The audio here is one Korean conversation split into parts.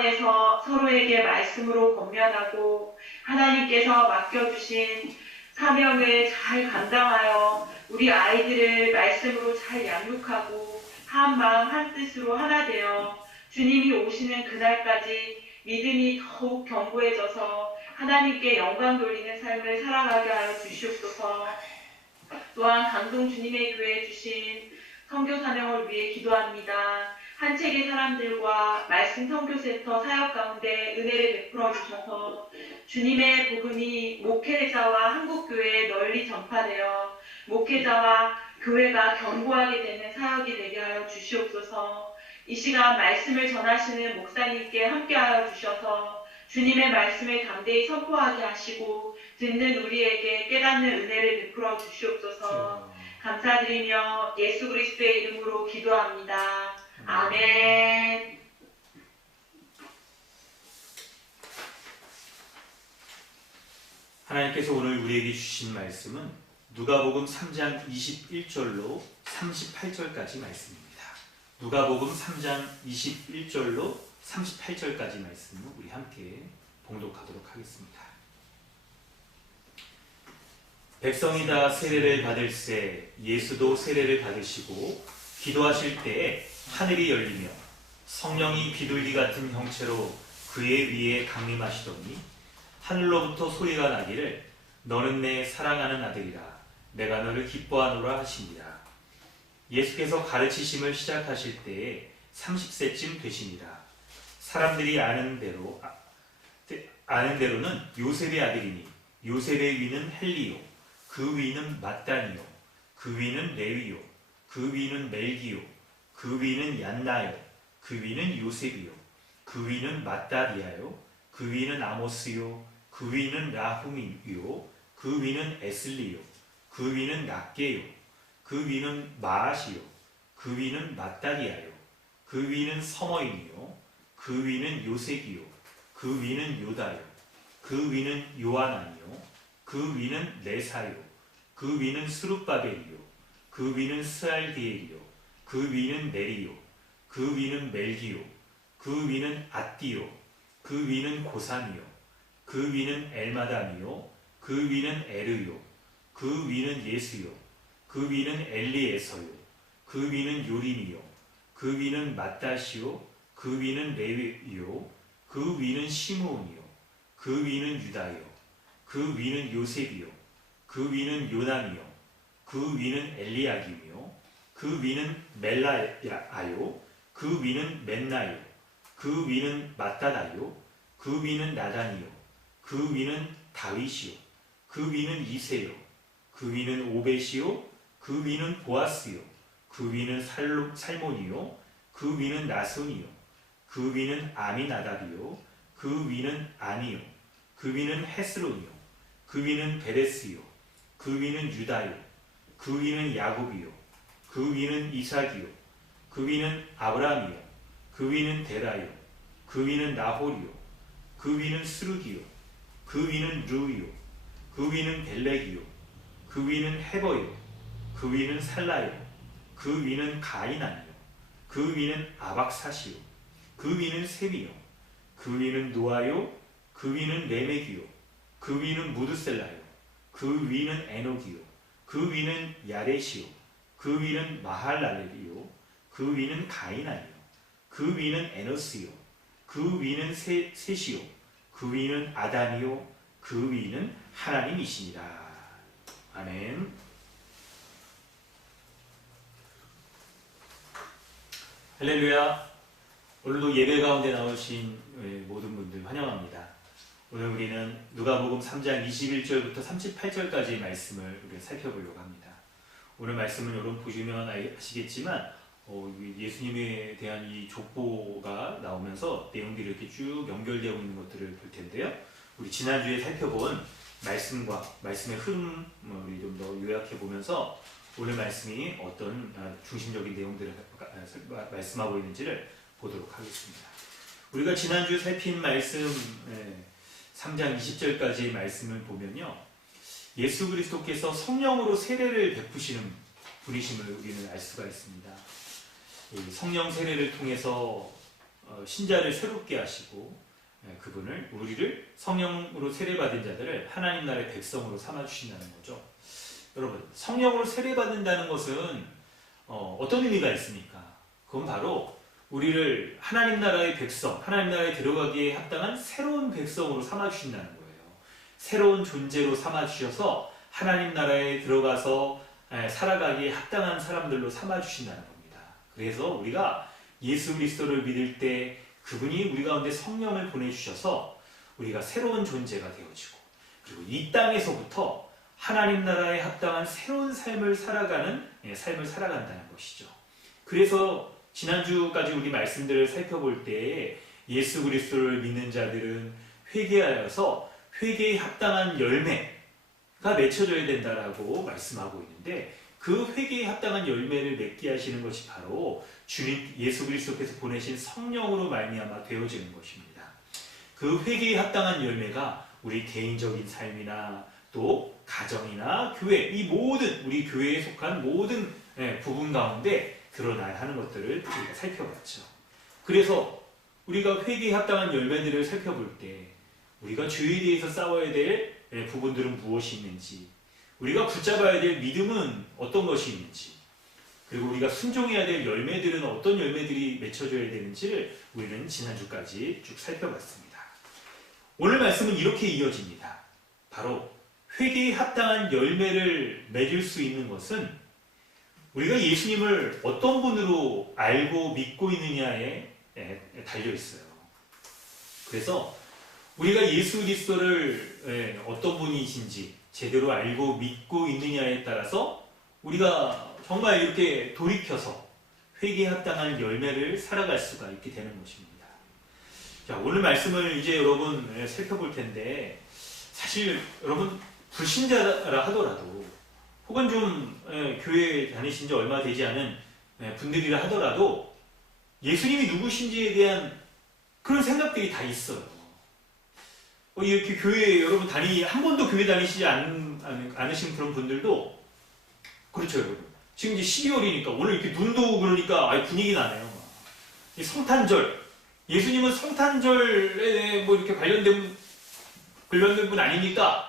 안에서 서로에게 말씀으로 권면하고 하나님께서 맡겨주신 사명을 잘 감당하여 우리 아이들을 말씀으로 잘 양육하고 한 마음 한 뜻으로 하나 되어 주님이 오시는 그날까지 믿음이 더욱 견고해져서 하나님께 영광 돌리는 삶을 살아가게 하여 주시옵소서. 또한 강동 주님의 교회에 주신 선교 사명을 위해 기도합니다. 한 책의 사람들과 말씀 선교센터 사역 가운데 은혜를 베풀어 주셔서 주님의 복음이 목회자와 한국교회에 널리 전파되어 목회자와 교회가 견고하게 되는 사역이 되게 하여 주시옵소서. 이 시간 말씀을 전하시는 목사님께 함께하여 주셔서 주님의 말씀을 담대히 선포하게 하시고 듣는 우리에게 깨닫는 은혜를 베풀어 주시옵소서. 감사드리며 예수 그리스도의 이름으로 기도합니다. 아멘. 하나님께서 오늘 우리에게 주신 말씀은 누가복음 3장 21절로 38절까지 말씀입니다. 누가복음 3장 21절로 38절까지 말씀을 우리 함께 봉독하도록 하겠습니다. 백성이 다 세례를 받을새 예수도 세례를 받으시고 기도하실 때에 하늘이 열리며 성령이 비둘기 같은 형체로 그의 위에 강림하시더니 하늘로부터 소리가 나기를 너는 내 사랑하는 아들이라 내가 너를 기뻐하노라 하시니라. 예수께서 가르치심을 시작하실 때에 30세쯤 되시니라. 사람들이 아는 대로는 요셉의 아들이니 요셉의 위는 헬리요 그 위는 mat단이요 그 위는 레위요 그 위는 멜기요 그 위는 얀나요 그 위는 요셉이요 그 위는 마따리아요 그 위는 아모스요 그 위는 라훔이요 그 위는 에슬리요 그 위는 낫게요 그 위는 마앗이요 그 위는 마따리아요 그 위는 서머인이요 그 위는 요색이요 그 위는 요다요 그 위는 요하나니요 그 위는 레사요 그 위는 스룹바벨이요 그 위는 스알디엘이요 그 위는 네리요 그 위는 멜기요 그 위는 앗디요 그 위는 고삼이요 그 위는 엘마담이요 그 위는 에르요 그 위는 예수요 그 위는 엘리에서요 그 위는 요림이요 그 위는 맏다시요 그 위는 레위요 그 위는 시므온이요 그 위는 유다요 그 위는 요셉이요 그 위는 요남이요 그 위는 엘리야김이요 그 위는 멜라야요 그 위는 맨나요 그 위는 마따나요 그 위는 나단이요 그 위는 다윗이요 그 위는 이세요 그 위는 오벳이요 그 위는 보아스요 그 위는 살몬이요 그 위는 나손이요 그 위는 아미나답이요 그 위는 아니요 그 위는 헤스론이요 그 위는 베레스요 그 위는 유다요 그 위는 야곱이요 그 위는 이삭이요 그 위는 아브라함이요 그 위는 데라요 그 위는 나홀이요 그 위는 스루기요 그 위는 르요 그 위는 벨렉이요 그 위는 헤버요 그 위는 살라요 그 위는 가이난이요 그 위는 아박사시요 그 위는 세미요 그 위는 노아요 그 위는 레메기요 그 위는 무드셀라요 그 위는 에녹이요 그 위는 야렛이요 그 위는 마할랄렐이요 그 위는 가이나이요 그 위는 에노스요 그 위는 셋이요 그 위는 아담이요 그 위는 하나님이시니라. 아멘. 할렐루야. 오늘도 예배 가운데 나오신 모든 분들 환영합니다. 오늘 우리는 누가복음 3장 21절부터 38절까지의 말씀을 우리가 살펴보려고 합니다. 오늘 말씀은 여러분 보시면 아시겠지만 예수님에 대한 이 족보가 나오면서 내용들이 이렇게 쭉 연결되어 있는 것들을 볼 텐데요. 우리 지난주에 살펴본 말씀과 말씀의 흐름 우리 좀 더 요약해 보면서 오늘 말씀이 어떤 중심적인 내용들을 말씀하고 있는지를 보도록 하겠습니다. 우리가 지난주에 살핀 말씀 3장 20절까지의 말씀을 보면요. 예수 그리스도께서 성령으로 세례를 베푸시는 분이심을 우리는 알 수가 있습니다. 성령 세례를 통해서 신자를 새롭게 하시고 우리를 성령으로 세례받은 자들을 하나님 나라의 백성으로 삼아주신다는 거죠. 여러분, 성령으로 세례받는다는 것은 어떤 의미가 있습니까? 그건 바로 우리를 하나님 나라의 백성, 하나님 나라에 들어가기에 합당한 새로운 백성으로 삼아주신다는 거예요. 새로운 존재로 삼아주셔서 하나님 나라에 들어가서 살아가기에 합당한 사람들로 삼아주신다는 겁니다. 그래서 우리가 예수 그리스도를 믿을 때 그분이 우리 가운데 성령을 보내주셔서 우리가 새로운 존재가 되어지고, 그리고 이 땅에서부터 하나님 나라에 합당한 새로운 삶을 살아간다는 것이죠. 그래서 지난주까지 우리 말씀들을 살펴볼 때 예수 그리스도를 믿는 자들은 회개하여서 회개에 합당한 열매가 맺혀져야 된다라고 말씀하고 있는데, 그 회개에 합당한 열매를 맺게 하시는 것이 바로 주님 예수 그리스도께서 보내신 성령으로 말미암아 되어지는 것입니다. 그 회개에 합당한 열매가 우리 개인적인 삶이나 또 가정이나 교회, 이 모든 우리 교회에 속한 모든 부분 가운데 드러나야 하는 것들을 우리가 살펴봤죠. 그래서 우리가 회개에 합당한 열매들을 살펴볼 때 우리가 주에 대해서 싸워야 될 부분들은 무엇이 있는지, 우리가 붙잡아야 될 믿음은 어떤 것이 있는지, 그리고 우리가 순종해야 될 열매들은 어떤 열매들이 맺혀져야 되는지를 우리는 지난주까지 쭉 살펴봤습니다. 오늘 말씀은 이렇게 이어집니다. 바로 회개에 합당한 열매를 맺을 수 있는 것은 우리가 예수님을 어떤 분으로 알고 믿고 있느냐에 달려 있어요. 그래서 우리가 예수 그리스도를 어떤 분이신지 제대로 알고 믿고 있느냐에 따라서 우리가 정말 이렇게 돌이켜서 회개에 합당한 열매를 살아갈 수가 있게 되는 것입니다. 자, 오늘 말씀을 이제 여러분 살펴볼 텐데, 사실 여러분 불신자라 하더라도, 혹은 좀 교회 다니신 지 얼마 되지 않은 분들이라 하더라도 예수님이 누구신지에 대한 그런 생각들이 다 있어요. 이렇게 교회 여러분 한 번도 교회 다니시지 않으신 그런 분들도 그렇죠, 여러분. 지금 이제 12월이니까 오늘 이렇게 눈도 오고 그러니까 분위기 나네요. 이 성탄절, 예수님은 성탄절에 뭐 이렇게 관련된 분 아닙니까?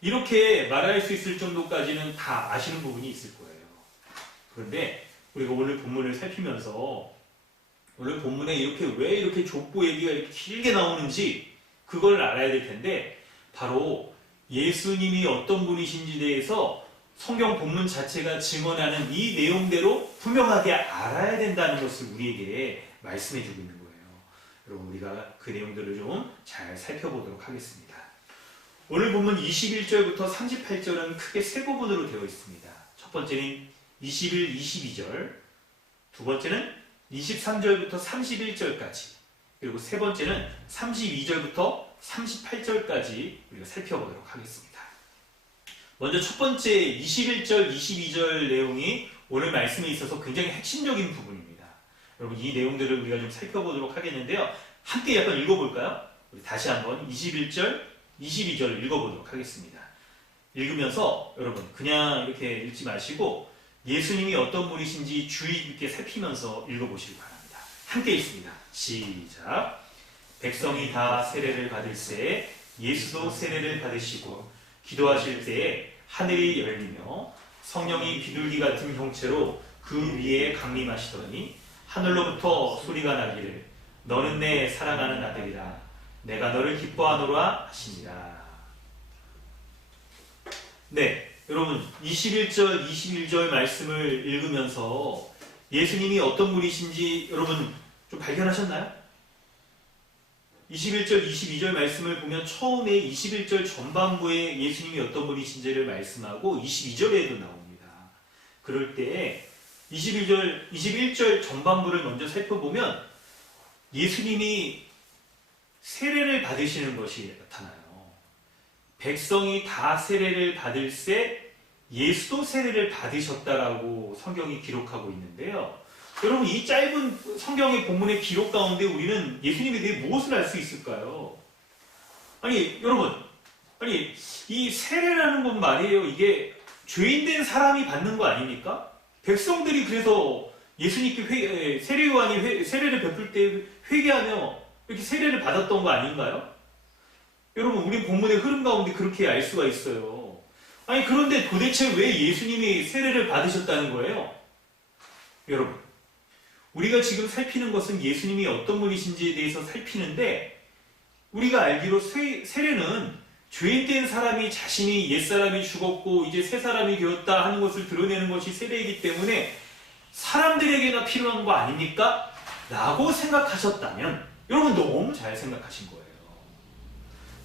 이렇게 말할 수 있을 정도까지는 다 아시는 부분이 있을 거예요. 그런데 우리가 오늘 본문을 살피면서 오늘 본문에 왜 이렇게 족보 얘기가 이렇게 길게 나오는지 그걸 알아야 될 텐데, 바로 예수님이 어떤 분이신지에 대해서 성경 본문 자체가 증언하는 이 내용대로 분명하게 알아야 된다는 것을 우리에게 말씀해 주고 있는 거예요. 여러분, 우리가 그 내용들을 좀 잘 살펴보도록 하겠습니다. 오늘 본문 21절부터 38절은 크게 세 부분으로 되어 있습니다. 첫 번째는 21, 22절, 두 번째는 23절부터 31절까지, 그리고 세 번째는 32절부터 38절까지 우리가 살펴보도록 하겠습니다. 먼저 첫 번째 21절, 22절 내용이 오늘 말씀에 있어서 굉장히 핵심적인 부분입니다. 여러분, 이 내용들을 우리가 좀 살펴보도록 하겠는데요. 함께 약간 읽어볼까요? 우리 다시 한번 21절, 22절 읽어보도록 하겠습니다. 읽으면서 여러분 그냥 이렇게 읽지 마시고 예수님이 어떤 분이신지 주의 깊게 살피면서 읽어보시기 바랍니다. 함께 읽습니다. 시작. 백성이 다 세례를 받을새 예수도 세례를 받으시고 기도하실 때에 하늘이 열리며 성령이 비둘기 같은 형체로 그 위에 강림하시더니 하늘로부터 소리가 나기를 너는 내 사랑하는 아들이라 내가 너를 기뻐하노라 하시니라. 네, 여러분 21절, 21절 말씀을 읽으면서 예수님이 어떤 분이신지 여러분 좀 발견하셨나요? 21절, 22절 말씀을 보면 처음에 21절 전반부에 예수님이 어떤 분이신지를 말씀하고 22절에도 나옵니다. 그럴 때 21절 전반부를 먼저 살펴보면 예수님이 세례를 받으시는 것이 나타나요. 백성이 다 세례를 받을새 예수도 세례를 받으셨다라고 성경이 기록하고 있는데요. 여러분, 이 짧은 성경의 본문의 기록 가운데 우리는 예수님에 대해 무엇을 알 수 있을까요? 여러분, 이 세례라는 건 말이에요. 이게 죄인된 사람이 받는 거 아닙니까? 백성들이 그래서 예수님께 세례 요한이 세례를 베풀 때 회개하며 이렇게 세례를 받았던 거 아닌가요? 여러분, 우리 본문의 흐름 가운데 그렇게 알 수가 있어요. 아니, 그런데 도대체 왜 예수님이 세례를 받으셨다는 거예요? 여러분, 우리가 지금 살피는 것은 예수님이 어떤 분이신지에 대해서 살피는데, 우리가 알기로 세례는 죄인된 사람이 자신이 옛사람이 죽었고 이제 새 사람이 되었다 하는 것을 드러내는 것이 세례이기 때문에 사람들에게나 필요한 거 아닙니까? 라고 생각하셨다면 여러분 너무 잘 생각하신 거예요.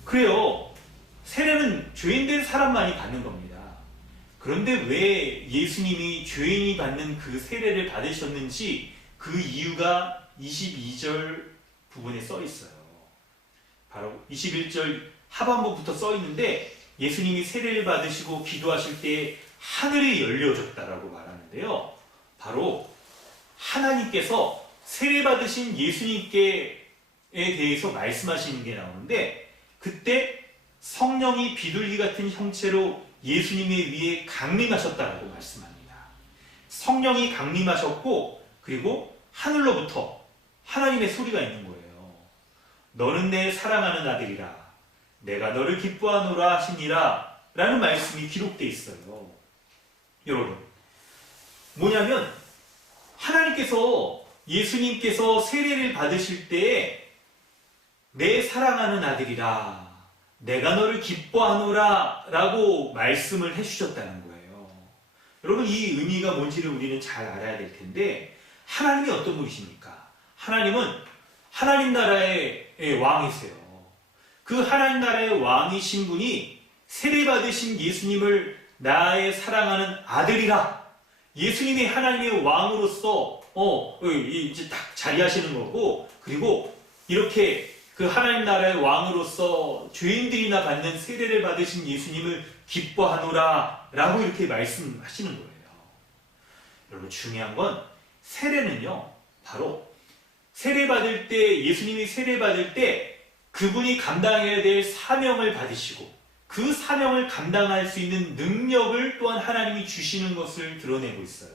그래요. 세례는 죄인된 사람만이 받는 겁니다. 그런데 왜 예수님이 죄인이 받는 그 세례를 받으셨는지 그 이유가 22절 부분에 써 있어요. 바로 21절 하반부부터 써 있는데, 예수님이 세례를 받으시고 기도하실 때 하늘이 열려졌다라고 말하는데요. 바로 하나님께서 세례 받으신 예수님께 대해서 말씀하시는 게 나오는데, 그때 성령이 비둘기 같은 형체로 예수님의 위에 강림하셨다라고 말씀합니다. 성령이 강림하셨고, 그리고 하늘로부터 하나님의 소리가 있는 거예요. 너는 내 사랑하는 아들이라, 내가 너를 기뻐하노라 하시니라 라는 말씀이 기록되어 있어요. 여러분, 뭐냐면 하나님께서 예수님께서 세례를 받으실 때에 내 사랑하는 아들이라, 내가 너를 기뻐하노라 라고 말씀을 해주셨다는 거예요. 여러분, 이 의미가 뭔지를 우리는 잘 알아야 될 텐데, 하나님이 어떤 분이십니까? 하나님은 하나님 나라의 왕이세요. 그 하나님 나라의 왕이신 분이 세례받으신 예수님을 나의 사랑하는 아들이라, 예수님이 하나님의 왕으로서 이제 딱 자리하시는 거고, 그리고 이렇게 그 하나님 나라의 왕으로서 죄인들이나 받는 세례를 받으신 예수님을 기뻐하노라 라고 이렇게 말씀하시는 거예요. 여러분, 중요한 건 세례는요, 바로 세례받을 때, 예수님이 세례받을 때 그분이 감당해야 될 사명을 받으시고 그 사명을 감당할 수 있는 능력을 또한 하나님이 주시는 것을 드러내고 있어요.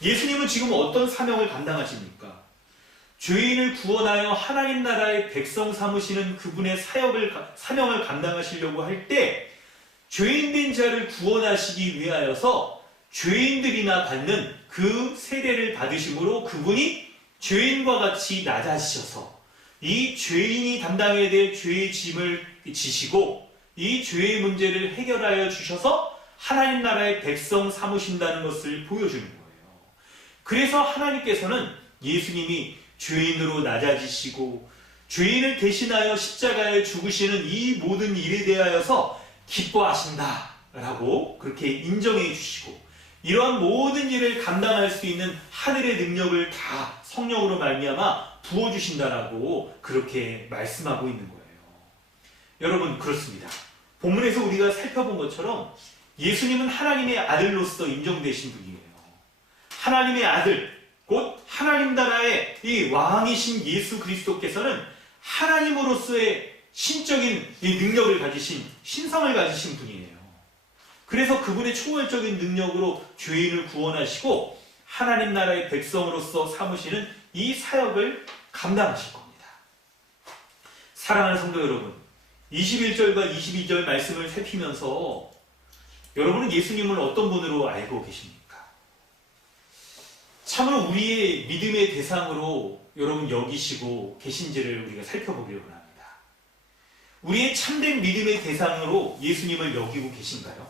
예수님은 지금 어떤 사명을 감당하십니까? 죄인을 구원하여 하나님 나라의 백성 삼으시는 그분의 사명을 감당하시려고 할 때 죄인된 자를 구원하시기 위하여서 죄인들이나 받는 그 세례를 받으심으로 그분이 죄인과 같이 낮아지셔서 이 죄인이 담당해야 될 죄의 짐을 지시고 이 죄의 문제를 해결하여 주셔서 하나님 나라의 백성 삼으신다는 것을 보여주는 거예요. 그래서 하나님께서는 예수님이 죄인으로 낮아지시고 죄인을 대신하여 십자가에 죽으시는 이 모든 일에 대하여서 기뻐하신다라고 그렇게 인정해 주시고, 이러한 모든 일을 감당할 수 있는 하늘의 능력을 다 성령으로 말미암아 부어주신다라고 그렇게 말씀하고 있는 거예요. 여러분, 그렇습니다. 본문에서 우리가 살펴본 것처럼 예수님은 하나님의 아들로서 인정되신 분이에요. 하나님의 아들, 곧 하나님 나라의 이 왕이신 예수 그리스도께서는 하나님으로서의 신적인 이 능력을 가지신, 신성을 가지신 분이에요. 그래서 그분의 초월적인 능력으로 죄인을 구원하시고 하나님 나라의 백성으로서 삼으시는 이 사역을 감당하실 겁니다. 사랑하는 성도 여러분, 21절과 22절 말씀을 살피면서 여러분은 예수님을 어떤 분으로 알고 계십니까? 참으로 우리의 믿음의 대상으로 여러분 여기시고 계신지를 우리가 살펴보기로 합니다. 우리의 참된 믿음의 대상으로 예수님을 여기고 계신가요?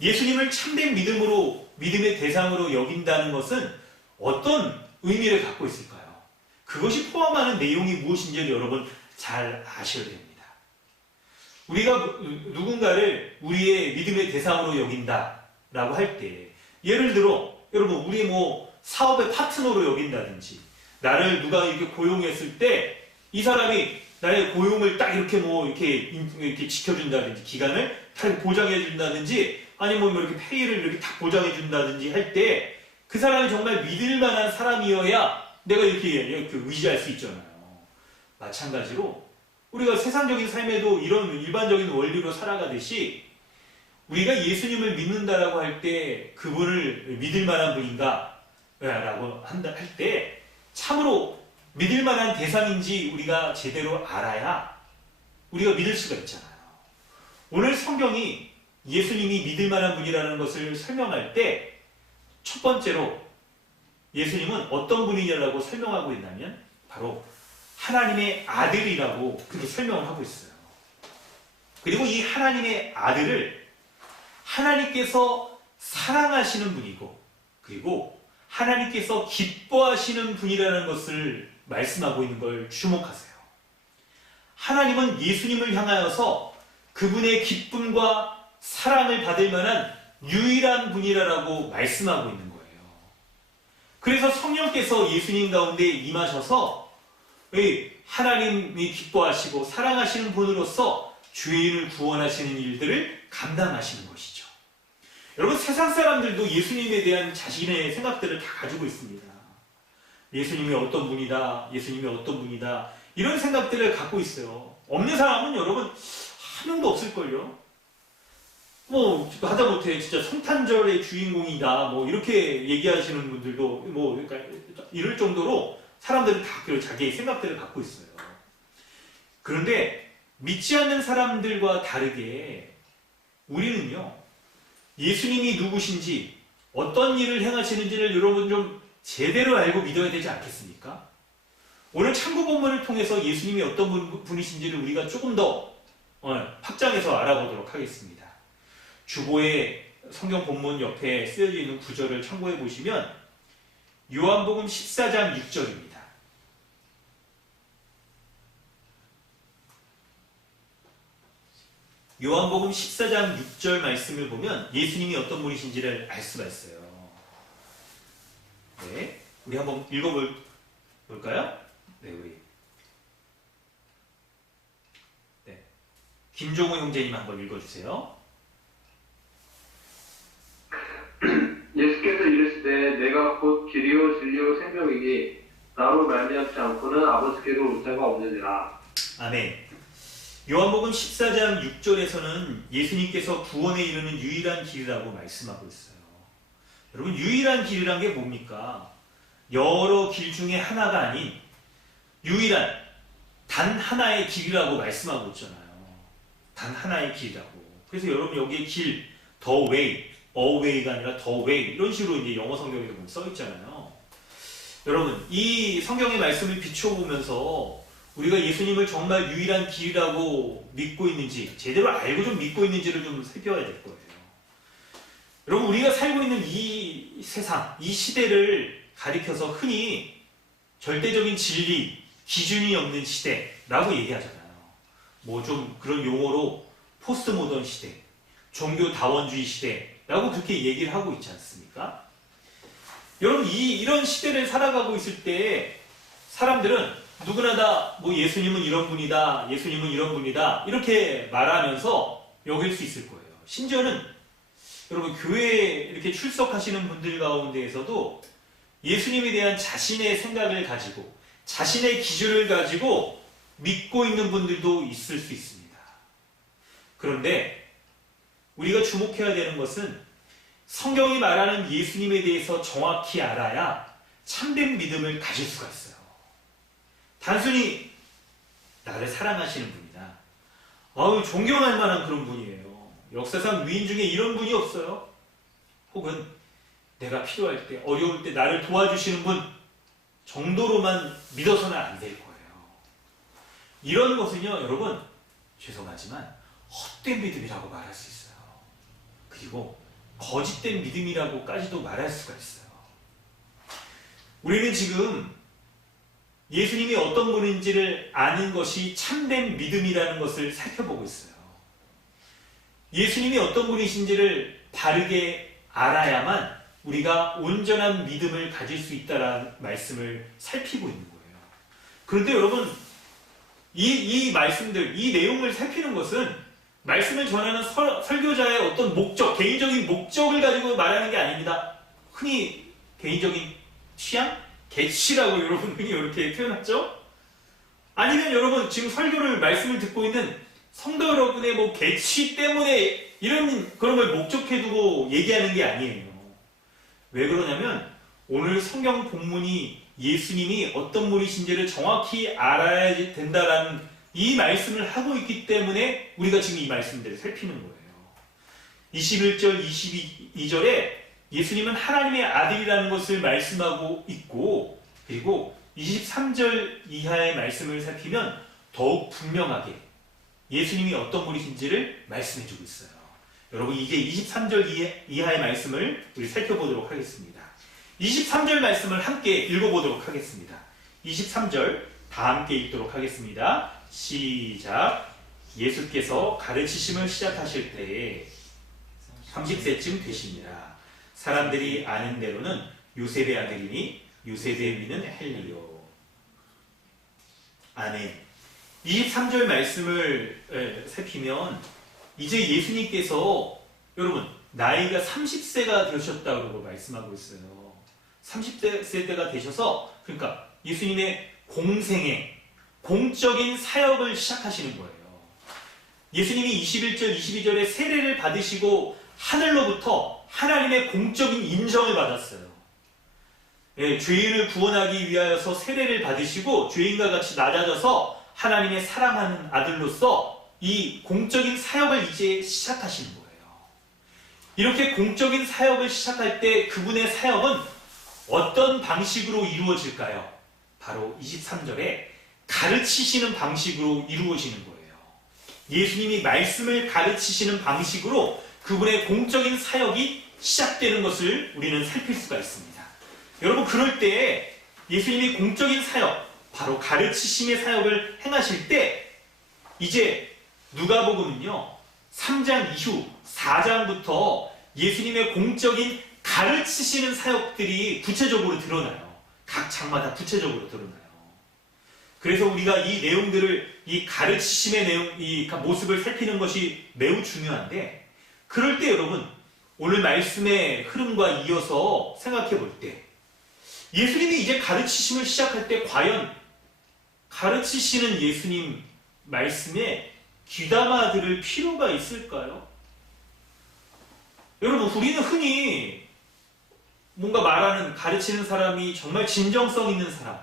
예수님을 참된 믿음의 대상으로 여긴다는 것은 어떤 의미를 갖고 있을까요? 그것이 포함하는 내용이 무엇인지를 여러분 잘 아셔야 됩니다. 우리가 누군가를 우리의 믿음의 대상으로 여긴다라고 할 때, 예를 들어 여러분, 우리 사업의 파트너로 여긴다든지, 나를 누가 이렇게 고용했을 때 이 사람이 나의 고용을 딱 이렇게 지켜준다든지, 기간을 딱 보장해준다든지, 아니면 이렇게 페이를 이렇게 딱 보장해준다든지 할 때 그 사람이 정말 믿을 만한 사람이어야 내가 이렇게 의지할 수 있잖아요. 마찬가지로 우리가 세상적인 삶에도 이런 일반적인 원리로 살아가듯이 우리가 예수님을 믿는다라고 할 때 그분을 믿을 만한 분인가, 라고 할 때 참으로 믿을 만한 대상인지 우리가 제대로 알아야 우리가 믿을 수가 있잖아요. 오늘 성경이 예수님이 믿을 만한 분이라는 것을 설명할 때 첫 번째로 예수님은 어떤 분이냐라고 설명하고 있냐면 바로 하나님의 아들이라고 그렇게 설명을 하고 있어요. 그리고 이 하나님의 아들을 하나님께서 사랑하시는 분이고 그리고 하나님께서 기뻐하시는 분이라는 것을 말씀하고 있는 걸 주목하세요. 하나님은 예수님을 향하여서 그분의 기쁨과 사랑을 받을 만한 유일한 분이라고 말씀하고 있는 거예요. 그래서 성령께서 예수님 가운데 임하셔서 하나님이 기뻐하시고 사랑하시는 분으로서 죄인을 구원하시는 일들을 감당하시는 것이죠. 여러분, 세상 사람들도 예수님에 대한 자신의 생각들을 다 가지고 있습니다. 예수님이 어떤 분이다, 예수님이 어떤 분이다, 이런 생각들을 갖고 있어요. 없는 사람은 여러분 한 명도 없을걸요. 하다못해 진짜 성탄절의 주인공이다, 이렇게 얘기하시는 분들도 그러니까 이럴 정도로 사람들은 다 자기의 생각들을 갖고 있어요. 그런데 믿지 않는 사람들과 다르게 우리는요, 예수님이 누구신지 어떤 일을 행하시는지를 여러분 좀 제대로 알고 믿어야 되지 않겠습니까? 오늘 참고 본문을 통해서 예수님이 어떤 분이신지를 우리가 조금 더 확장해서 알아보도록 하겠습니다. 주보의 성경 본문 옆에 쓰여져 있는 구절을 참고해 보시면 요한복음 14장 6절입니다. 요한복음 14장 6절 말씀을 보면 예수님이 어떤 분이신지를 알 수가 있어요. 네, 우리 한번 읽어볼까요? 네, 김종호 형제님 한번 읽어주세요. 예수께서 이르시되 내가 곧 길이요 진리요 생명이니 나로 말미암지 않고는 아버지께로 올 자가 없느니라. 아멘. 요한복음 14장 6절에서는 예수님께서 구원에 이르는 유일한 길이라고 말씀하고 있어요. 여러분, 유일한 길이란 게 뭡니까? 여러 길 중에 하나가 아닌 유일한 단 하나의 길이라고 말씀하고 있잖아요. 단 하나의 길이라고. 그래서 여러분 여기에 길, the way, a way가 아니라 the way, 이런 식으로 이제 영어 성경에도 써 있잖아요. 여러분, 이 성경의 말씀을 비춰보면서 우리가 예수님을 정말 유일한 길이라고 믿고 있는지, 제대로 알고 좀 믿고 있는지를 좀 살펴야 될 거예요. 여러분, 우리가 살고 있는 이 세상, 이 시대를 가리켜서 흔히 절대적인 진리, 기준이 없는 시대라고 얘기하잖아요. 좀 그런 용어로 포스트 모던 시대, 종교 다원주의 시대라고 그렇게 얘기를 하고 있지 않습니까? 여러분, 이런 시대를 살아가고 있을 때 사람들은 누구나 다 예수님은 이런 분이다, 예수님은 이런 분이다, 이렇게 말하면서 여길 수 있을 거예요. 심지어는 여러분, 교회에 이렇게 출석하시는 분들 가운데에서도 예수님에 대한 자신의 생각을 가지고 자신의 기준을 가지고 믿고 있는 분들도 있을 수 있습니다. 그런데 우리가 주목해야 되는 것은 성경이 말하는 예수님에 대해서 정확히 알아야 참된 믿음을 가질 수가 있어요. 단순히 나를 사랑하시는 분이다, 존경할 만한 그런 분이에요, 역사상 위인 중에 이런 분이 없어요, 혹은 내가 필요할 때, 어려울 때 나를 도와주시는 분 정도로만 믿어서는 안 될 거예요. 이런 것은요, 여러분, 죄송하지만 헛된 믿음이라고 말할 수 있어요. 그리고 거짓된 믿음이라고까지도 말할 수가 있어요. 우리는 지금 예수님이 어떤 분인지를 아는 것이 참된 믿음이라는 것을 살펴보고 있어요. 예수님이 어떤 분이신지를 바르게 알아야만 우리가 온전한 믿음을 가질 수 있다는 말씀을 살피고 있는 거예요. 그런데 여러분, 이 말씀들, 이 내용을 살피는 것은 말씀을 전하는 설교자의 어떤 목적, 개인적인 목적을 가지고 말하는 게 아닙니다. 흔히 개인적인 취향? 개취라고 여러분 흔히 이렇게 표현하죠? 아니면 여러분 지금 설교를 말씀을 듣고 있는 성도 여러분의 개취 때문에 그런 걸 목적해 두고 얘기하는 게 아니에요. 왜 그러냐면 오늘 성경 본문이 예수님이 어떤 분이신지를 정확히 알아야 된다라는 이 말씀을 하고 있기 때문에 우리가 지금 이 말씀들을 살피는 거예요. 21절, 22절에 예수님은 하나님의 아들이라는 것을 말씀하고 있고, 그리고 23절 이하의 말씀을 살피면 더욱 분명하게 예수님이 어떤 분이신지를 말씀해주고 있어요. 여러분, 이제 23절 이하의 말씀을 우리 살펴보도록 하겠습니다. 23절 말씀을 함께 읽어보도록 하겠습니다. 23절 다 함께 읽도록 하겠습니다. 시작. 예수께서 가르치심을 시작하실 때에 30세쯤 되십니다. 사람들이 아는 대로는 요셉의 아들이니 요셉의 위는 헬리요. 아멘. 23절 말씀을 살피면 이제 예수님께서 여러분 나이가 30세가 되셨다고 말씀하고 있어요. 30세 때가 되셔서 그러니까 예수님의 공생애, 공적인 사역을 시작하시는 거예요. 예수님이 21절, 22절에 세례를 받으시고 하늘로부터 하나님의 공적인 인정을 받았어요. 예, 죄인을 구원하기 위하여서 세례를 받으시고 죄인과 같이 낮아져서 하나님의 사랑하는 아들로서 이 공적인 사역을 이제 시작하시는 거예요. 이렇게 공적인 사역을 시작할 때 그분의 사역은 어떤 방식으로 이루어질까요? 바로 23절에 가르치시는 방식으로 이루어지는 거예요. 예수님이 말씀을 가르치시는 방식으로 그분의 공적인 사역이 시작되는 것을 우리는 살필 수가 있습니다. 여러분, 그럴 때에 예수님이 공적인 사역, 바로 가르치심의 사역을 행하실 때 이제 누가복음은요 3장 이후 4장부터 예수님의 공적인 가르치시는 사역들이 구체적으로 드러나요. 각 장마다 구체적으로 드러나요. 그래서 우리가 이 내용들을, 이 가르치심의 내용, 이 모습을 살피는 것이 매우 중요한데, 그럴 때 여러분, 오늘 말씀의 흐름과 이어서 생각해 볼 때, 예수님이 이제 가르치심을 시작할 때 과연 가르치시는 예수님 말씀에 귀담아 들을 필요가 있을까요? 여러분, 우리는 흔히 뭔가 말하는, 가르치는 사람이 정말 진정성 있는 사람,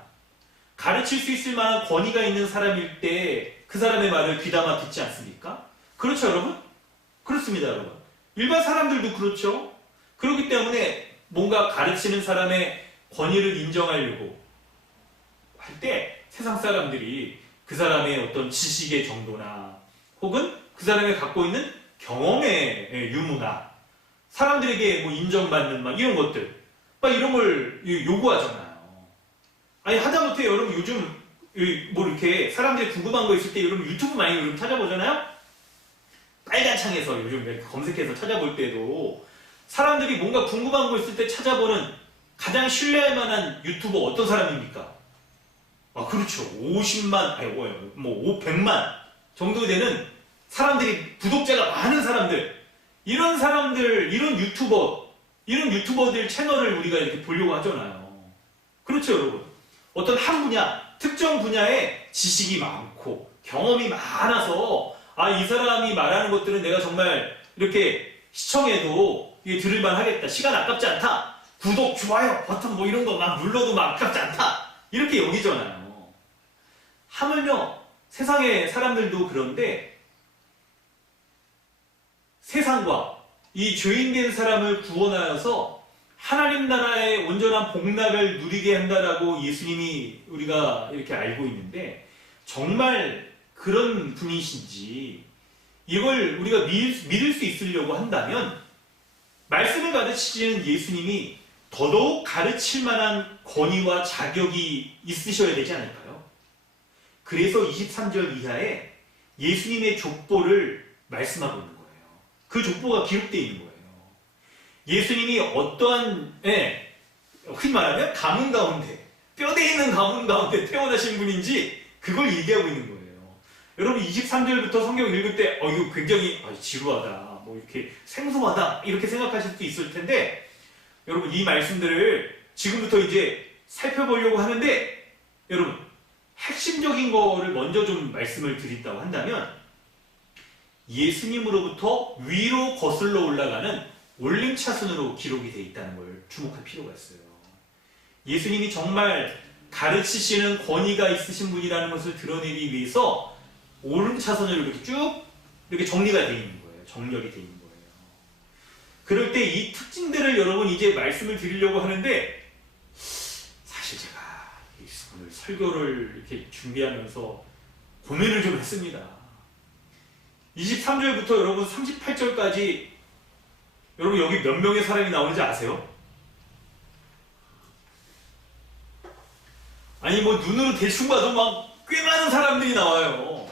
가르칠 수 있을 만한 권위가 있는 사람일 때 그 사람의 말을 귀담아 듣지 않습니까? 그렇죠, 여러분? 그렇습니다, 여러분. 일반 사람들도 그렇죠. 그렇기 때문에 뭔가 가르치는 사람의 권위를 인정하려고 할 때 세상 사람들이 그 사람의 어떤 지식의 정도나 혹은 그 사람이 갖고 있는 경험의 유무나 사람들에게 뭐 인정받는 막 이런 것들, 막 이런 걸 요구하잖아요. 아니, 하다못해 여러분 요즘 뭐 이렇게 사람들이 궁금한 거 있을 때 여러분 유튜브 많이 여러분 찾아보잖아요? 빨간 창에서 요즘 이렇게 검색해서 찾아볼 때도 사람들이 뭔가 궁금한 거 있을 때 찾아보는 가장 신뢰할 만한 유튜버 어떤 사람입니까? 아, 그렇죠. 50만, 아니, 뭐, 100만 정도 되는 사람들이, 구독자가 많은 사람들, 이런 사람들, 이런 유튜버들 채널을 우리가 이렇게 보려고 하잖아요. 그렇죠, 여러분. 어떤 한 분야, 특정 분야에 지식이 많고, 경험이 많아서, 아, 이 사람이 말하는 것들은 내가 정말 이렇게 시청해도 이게 들을만 하겠다. 시간 아깝지 않다. 구독, 좋아요, 버튼 뭐 이런 거 막 눌러도 막 아깝지 않다. 이렇게 여기잖아요. 하물며 세상의 사람들도 그런데 세상과 이 죄인된 사람을 구원하여서 하나님 나라의 온전한 복락을 누리게 한다라고 예수님이 우리가 이렇게 알고 있는데 정말 그런 분이신지 이걸 우리가 믿을 수 있으려고 한다면 말씀을 가르치시는 예수님이 더더욱 가르칠 만한 권위와 자격이 있으셔야 되지 않을까요? 그래서 23절 이하에 예수님의 족보를 말씀하고 있는 거예요. 그 족보가 기록되어 있는 거예요. 예수님이 어떠한, 흔히 말하면 가문 가운데, 뼈대 있는 가문 가운데 태어나신 분인지 그걸 얘기하고 있는 거예요. 여러분 23절부터 성경 읽을 때 이거 굉장히 지루하다, 뭐 이렇게 생소하다 이렇게 생각하실 수도 있을 텐데 여러분 이 말씀들을 지금부터 이제 살펴보려고 하는데 여러분 핵심적인 거를 먼저 좀 말씀을 드린다고 한다면 예수님으로부터 위로 거슬러 올라가는 올림차순으로 기록이 되어 있다는 걸 주목할 필요가 있어요. 예수님이 정말 가르치시는 권위가 있으신 분이라는 것을 드러내기 위해서 옳은 차선으로 이렇게 쭉 이렇게 정리가 되어 있는 거예요. 정렬이 되어 있는 거예요. 그럴 때 이 특징들을 여러분 이제 말씀을 드리려고 하는데, 사실 제가 오늘 설교를 이렇게 준비하면서 고민을 좀 했습니다. 23절부터 여러분 38절까지 여러분 여기 몇 명의 사람이 나오는지 아세요? 아니 뭐 눈으로 대충 봐도 막 꽤 많은 사람들이 나와요.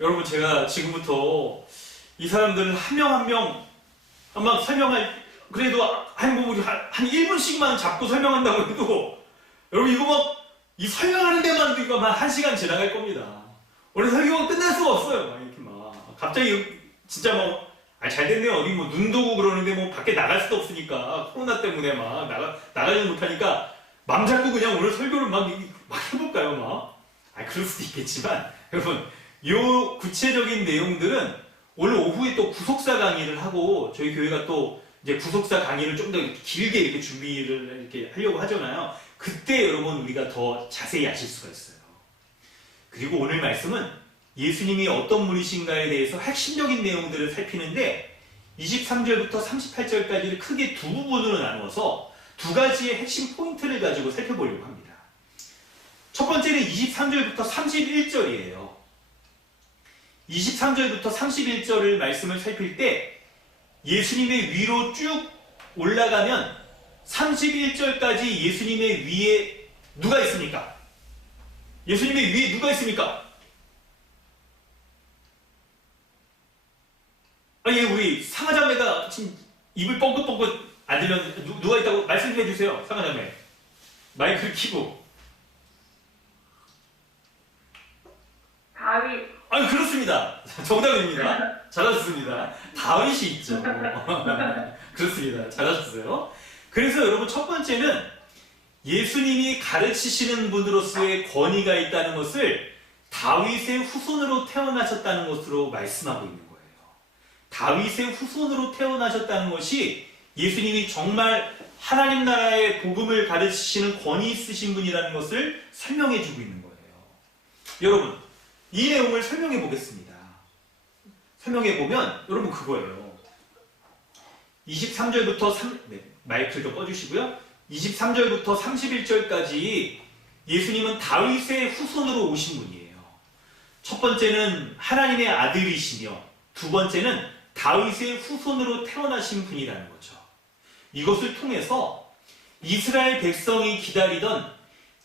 여러분 제가 지금부터 이 사람들을 한 명 한 명 막 설명할, 그래도 한 1분씩만 잡고 설명한다고 해도 여러분 이거 막 이 설명하는 데만 이거 막 1시간 지나갈 겁니다. 오늘 설교가 끝날 수가 없어요. 막 이렇게 막 갑자기 진짜 막 잘 됐네요. 어디 뭐 눈도 오고 그러는데 뭐 밖에 나갈 수도 없으니까 코로나 때문에 막 나가지 못하니까 맘 잡고 그냥 오늘 설교를 막 해볼까요? 그럴 수도 있겠지만 여러분 요 구체적인 내용들은 오늘 오후에 또 구속사 강의를 하고 저희 교회가 또 이제 구속사 강의를 좀 더 길게 이렇게 준비를 이렇게 하려고 하잖아요. 그때 여러분 우리가 더 자세히 아실 수가 있어요. 그리고 오늘 말씀은 예수님이 어떤 분이신가에 대해서 핵심적인 내용들을 살피는데 23절부터 38절까지를 크게 두 부분으로 나누어서 두 가지의 핵심 포인트를 가지고 살펴보려고 합니다. 첫 번째는 23절부터 31절이에요. 23절부터 31절을 말씀을 살필 때 예수님의 위로 쭉 올라가면 31절까지 예수님의 위에 누가 있습니까? 예수님의 위에 누가 있습니까? 우리 상하자매가 지금 입을 뻥긋뻥긋 안 들면 누가 있다고 말씀 좀 해주세요. 상하자매 마이크를 켜고. 다윗. 그렇습니다. 정답입니다. 잘하셨습니다. 다윗이 있죠. 그렇습니다. 잘하셨어요. 그래서 여러분 첫 번째는 예수님이 가르치시는 분으로서의 권위가 있다는 것을 다윗의 후손으로 태어나셨다는 것으로 말씀하고 있는 거예요. 다윗의 후손으로 태어나셨다는 것이 예수님이 정말 하나님 나라의 복음을 가르치시는 권위 있으신 분이라는 것을 설명해 주고 있는 거예요. 여러분 이 내용을 설명해 보겠습니다. 설명해 보면 여러분 그거예요. 23절부터 마이크를 좀 꺼주시고요. 23절부터 31절까지 예수님은 다윗의 후손으로 오신 분이에요. 첫 번째는 하나님의 아들이시며 두 번째는 다윗의 후손으로 태어나신 분이라는 거죠. 이것을 통해서 이스라엘 백성이 기다리던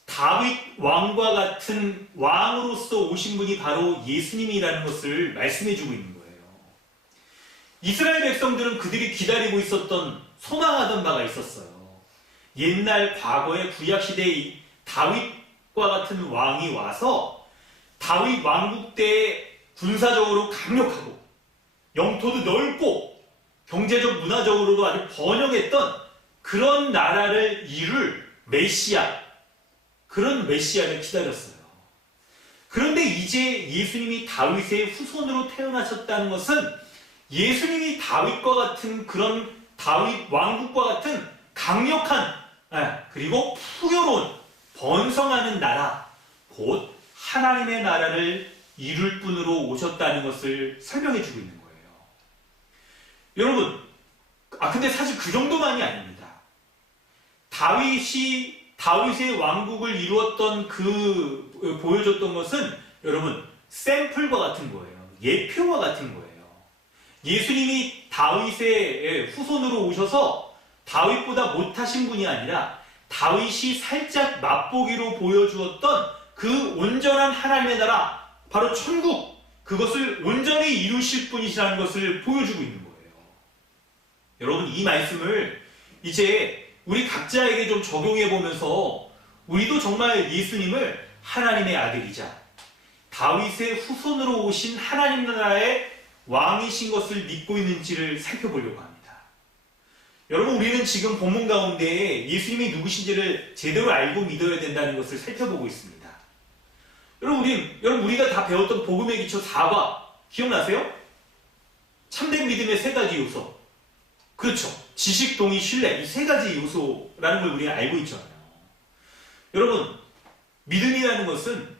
다윗 왕과 같은 왕으로서 오신 분이 바로 예수님이라는 것을 말씀해주고 있는 거예요. 이스라엘 백성들은 그들이 기다리고 있었던, 소망하던 바가 있었어요. 옛날 과거의 구약시대의 다윗과 같은 왕이 와서 다윗 왕국 때에 군사적으로 강력하고 영토도 넓고 경제적 문화적으로도 아주 번영했던 그런 나라를 이룰 메시아, 그런 메시아를 기다렸어요. 그런데 이제 예수님이 다윗의 후손으로 태어나셨다는 것은 예수님이 다윗과 같은 그런 다윗 왕국과 같은 강력한 그리고 풍요로운 번성하는 나라, 곧 하나님의 나라를 이룰 분으로 오셨다는 것을 설명해 주고 있는 거예요. 여러분, 근데 사실 그 정도만이 아닙니다. 다윗의 왕국을 이루었던 보여줬던 것은 여러분 샘플과 같은 거예요. 예표와 같은 거예요. 예수님이 다윗의 후손으로 오셔서 다윗보다 못하신 분이 아니라 다윗이 살짝 맛보기로 보여주었던 그 온전한 하나님의 나라, 바로 천국, 그것을 온전히 이루실 분이시라는 것을 보여주고 있는 거예요. 여러분 이 말씀을 이제 우리 각자에게 좀 적용해 보면서 우리도 정말 예수님을 하나님의 아들이자 다윗의 후손으로 오신 하나님 나라의 왕이신 것을 믿고 있는지를 살펴보려고 합니다. 여러분 우리는 지금 본문 가운데 예수님이 누구신지를 제대로 알고 믿어야 된다는 것을 살펴보고 있습니다. 여러분 우리가 다 배웠던 복음의 기초 4과 기억나세요? 참된 믿음의 세 가지 요소. 그렇죠. 지식, 동의, 신뢰, 이 세 가지 요소라는 걸 우리가 알고 있잖아요. 여러분, 믿음이라는 것은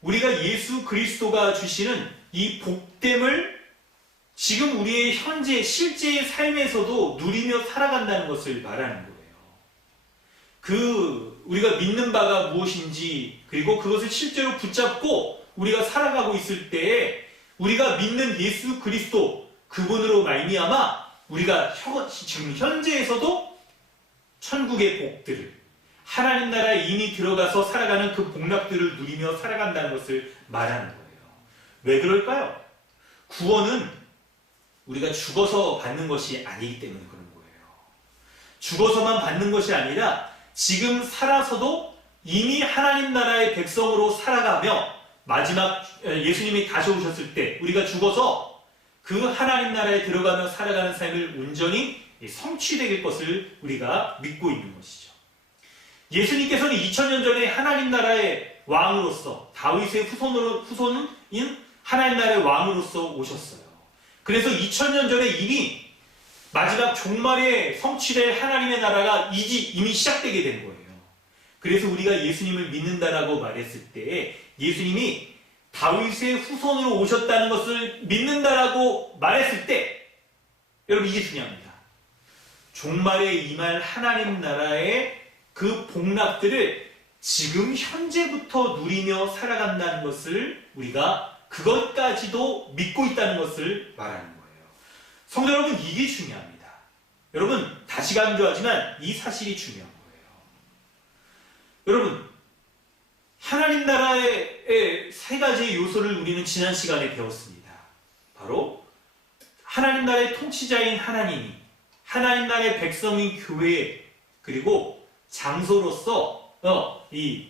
우리가 예수 그리스도가 주시는 이 복됨을 지금 우리의 현재 실제의 삶에서도 누리며 살아간다는 것을 말하는 거예요. 우리가 믿는 바가 무엇인지, 그리고 그것을 실제로 붙잡고 우리가 살아가고 있을 때에 우리가 믿는 예수 그리스도, 그분으로 말미암아 우리가 지금 현재에서도 천국의 복들을, 하나님 나라에 이미 들어가서 살아가는 그 복락들을 누리며 살아간다는 것을 말하는 거예요. 왜 그럴까요? 구원은 우리가 죽어서 받는 것이 아니기 때문에 그런 거예요. 죽어서만 받는 것이 아니라 지금 살아서도 이미 하나님 나라의 백성으로 살아가며 마지막 예수님이 다시 오셨을 때 우리가 죽어서 그 하나님 나라에 들어가며 살아가는 삶을 온전히 성취될 것을 우리가 믿고 있는 것이죠. 예수님께서는 2000년 전에 하나님 나라의 왕으로서, 다윗의 후손인 하나님 나라의 왕으로서 오셨어요. 그래서 2000년 전에 이미 마지막 종말에 성취될 하나님의 나라가 이미 시작되게 된 거예요. 그래서 우리가 예수님을 믿는다라고 말했을 때 예수님이 다윗의 후손으로 오셨다는 것을 믿는다라고 말했을 때, 여러분, 이게 중요합니다. 종말에 임할 하나님 나라의 그 복락들을 지금 현재부터 누리며 살아간다는 것을 우리가 그것까지도 믿고 있다는 것을 말하는 거예요. 성도 여러분, 이게 중요합니다. 여러분, 다시 강조하지만 이 사실이 중요한 거예요. 여러분, 하나님 나라의 세 가지 요소를 우리는 지난 시간에 배웠습니다. 바로 하나님 나라의 통치자인 하나님이, 하나님 나라의 백성인 교회, 그리고 장소로서 이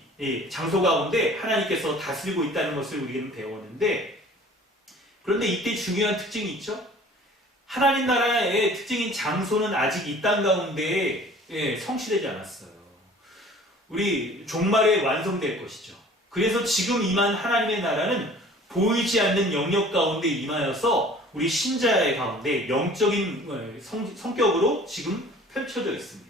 장소 가운데 하나님께서 다스리고 있다는 것을 우리는 배웠는데, 그런데 이때 중요한 특징이 있죠. 하나님 나라의 특징인 장소는 아직 이 땅 가운데 성취되지 않았어요. 우리 종말에 완성될 것이죠. 그래서 지금 임한 하나님의 나라는 보이지 않는 영역 가운데 임하여서 우리 신자의 가운데 영적인 성격으로 지금 펼쳐져 있습니다.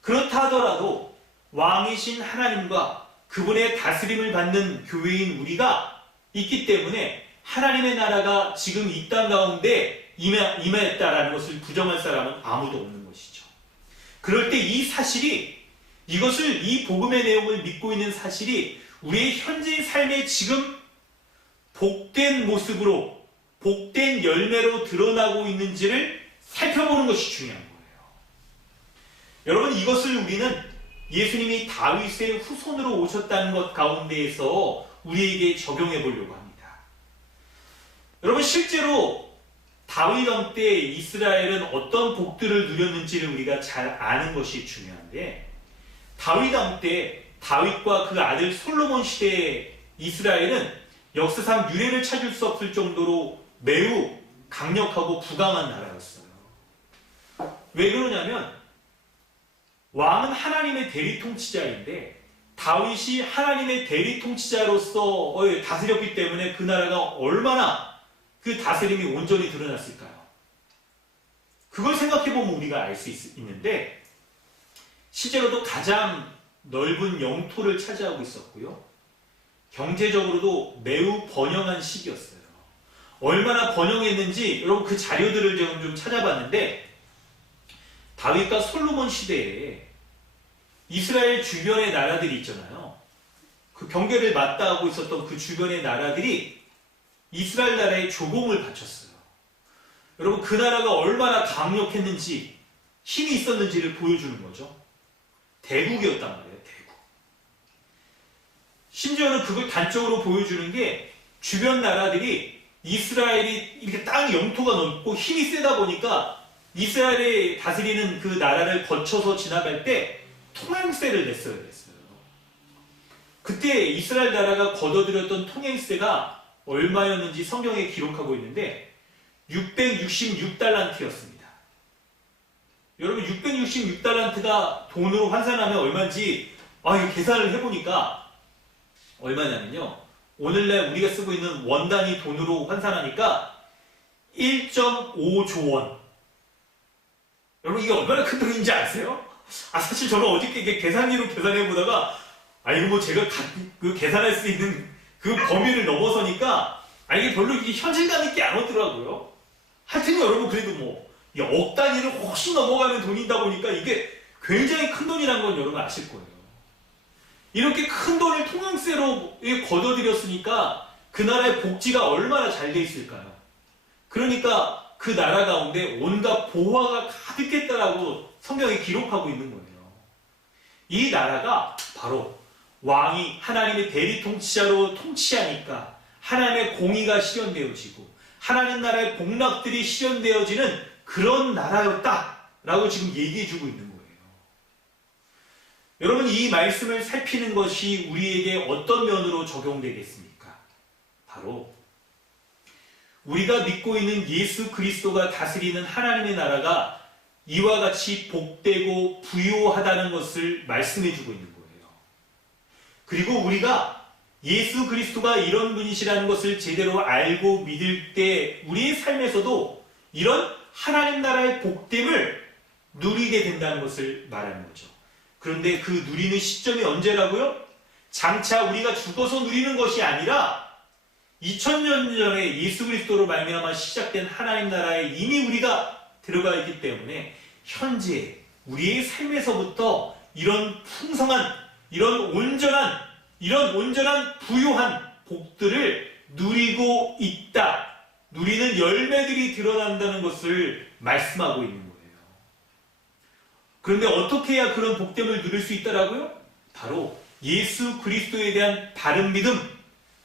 그렇다 하더라도 왕이신 하나님과 그분의 다스림을 받는 교회인 우리가 있기 때문에 하나님의 나라가 지금 이 땅 가운데 임했다라는 것을 부정할 사람은 아무도 없는 것이죠. 그럴 때 이 사실이, 이 복음의 내용을 믿고 있는 사실이 우리의 현재의 삶에 지금 복된 모습으로, 복된 열매로 드러나고 있는지를 살펴보는 것이 중요한 거예요. 여러분, 이것을 우리는 예수님이 다윗의 후손으로 오셨다는 것 가운데에서 우리에게 적용해 보려고 합니다. 여러분, 실제로 다윗 왕 때 이스라엘은 어떤 복들을 누렸는지를 우리가 잘 아는 것이 중요한데, 다윗 왕 때 다윗과 그 아들 솔로몬 시대의 이스라엘은 역사상 유례를 찾을 수 없을 정도로 매우 강력하고 부강한 나라였어요. 왜 그러냐면 왕은 하나님의 대리 통치자인데 다윗이 하나님의 대리 통치자로서 다스렸기 때문에 그 나라가 얼마나 그 다스림이 온전히 드러났을까요? 그걸 생각해보면 우리가 알 수 있는데, 실제로도 가장 넓은 영토를 차지하고 있었고요. 경제적으로도 매우 번영한 시기였어요. 얼마나 번영했는지 여러분 그 자료들을 좀 찾아봤는데, 다윗과 솔로몬 시대에 이스라엘 주변의 나라들이 있잖아요. 그 경계를 맞닿고 있었던 그 주변의 나라들이 이스라엘 나라에 조공을 바쳤어요. 여러분, 그 나라가 얼마나 강력했는지, 힘이 있었는지를 보여주는 거죠. 대국이었단 말이에요, 대국. 심지어는 그걸 단적으로 보여주는 게 주변 나라들이 이스라엘이 이렇게 땅 영토가 넓고 힘이 세다 보니까 이스라엘이 다스리는 그 나라를 거쳐서 지나갈 때 통행세를 냈어야 됐어요. 그때 이스라엘 나라가 거둬들였던 통행세가 얼마였는지 성경에 기록하고 있는데 666달란트였습니다. 여러분, 666달란트가 돈으로 환산하면 얼마인지 이거 계산을 해보니까 얼마냐면요, 오늘날 우리가 쓰고 있는 원 단위 돈으로 환산하니까 1.5조 원. 여러분, 이게 얼마나 큰 돈인지 아세요? 사실 저는 어저께 이게 계산기로 계산해 보다가 이거 뭐 제가 그 계산할 수 있는 그 범위를 넘어서니까 이게 별로 이게 현실감 있게 안 오더라고요. 하여튼 여러분 그래도 뭐 억 단위를 혹시 넘어가는 돈이다 보니까 이게 굉장히 큰 돈이란 건 여러분 아실 거예요. 이렇게 큰 돈을 통행세로 걷어들였으니까 그 나라의 복지가 얼마나 잘 돼 있을까요? 그러니까 그 나라 가운데 온갖 보화가 가득했다라고 성경에 기록하고 있는 거예요. 이 나라가 바로 왕이 하나님의 대리 통치자로 통치하니까 하나님의 공의가 실현되어지고 하나님 나라의 복락들이 실현되어지는 그런 나라였다라고 지금 얘기해주고 있는 거예요. 여러분 이 말씀을 살피는 것이 우리에게 어떤 면으로 적용되겠습니까? 바로 우리가 믿고 있는 예수 그리스도가 다스리는 하나님의 나라가 이와 같이 복되고 부유하다는 것을 말씀해주고 있는 거예요. 그리고 우리가 예수 그리스도가 이런 분이시라는 것을 제대로 알고 믿을 때 우리의 삶에서도 이런 하나님 나라의 복됨을 누리게 된다는 것을 말하는 거죠. 그런데 그 누리는 시점이 언제라고요? 장차 우리가 죽어서 누리는 것이 아니라 2000년 전에 예수 그리스도로 말미암아 시작된 하나님 나라에 이미 우리가 들어가 있기 때문에 현재 우리의 삶에서부터 이런 풍성한, 이런 온전한 부유한 복들을 누리고 있다. 누리는 열매들이 드러난다는 것을 말씀하고 있는 거예요. 그런데 어떻게 해야 그런 복됨을 누릴 수 있다라고요? 바로 예수 그리스도에 대한 바른 믿음,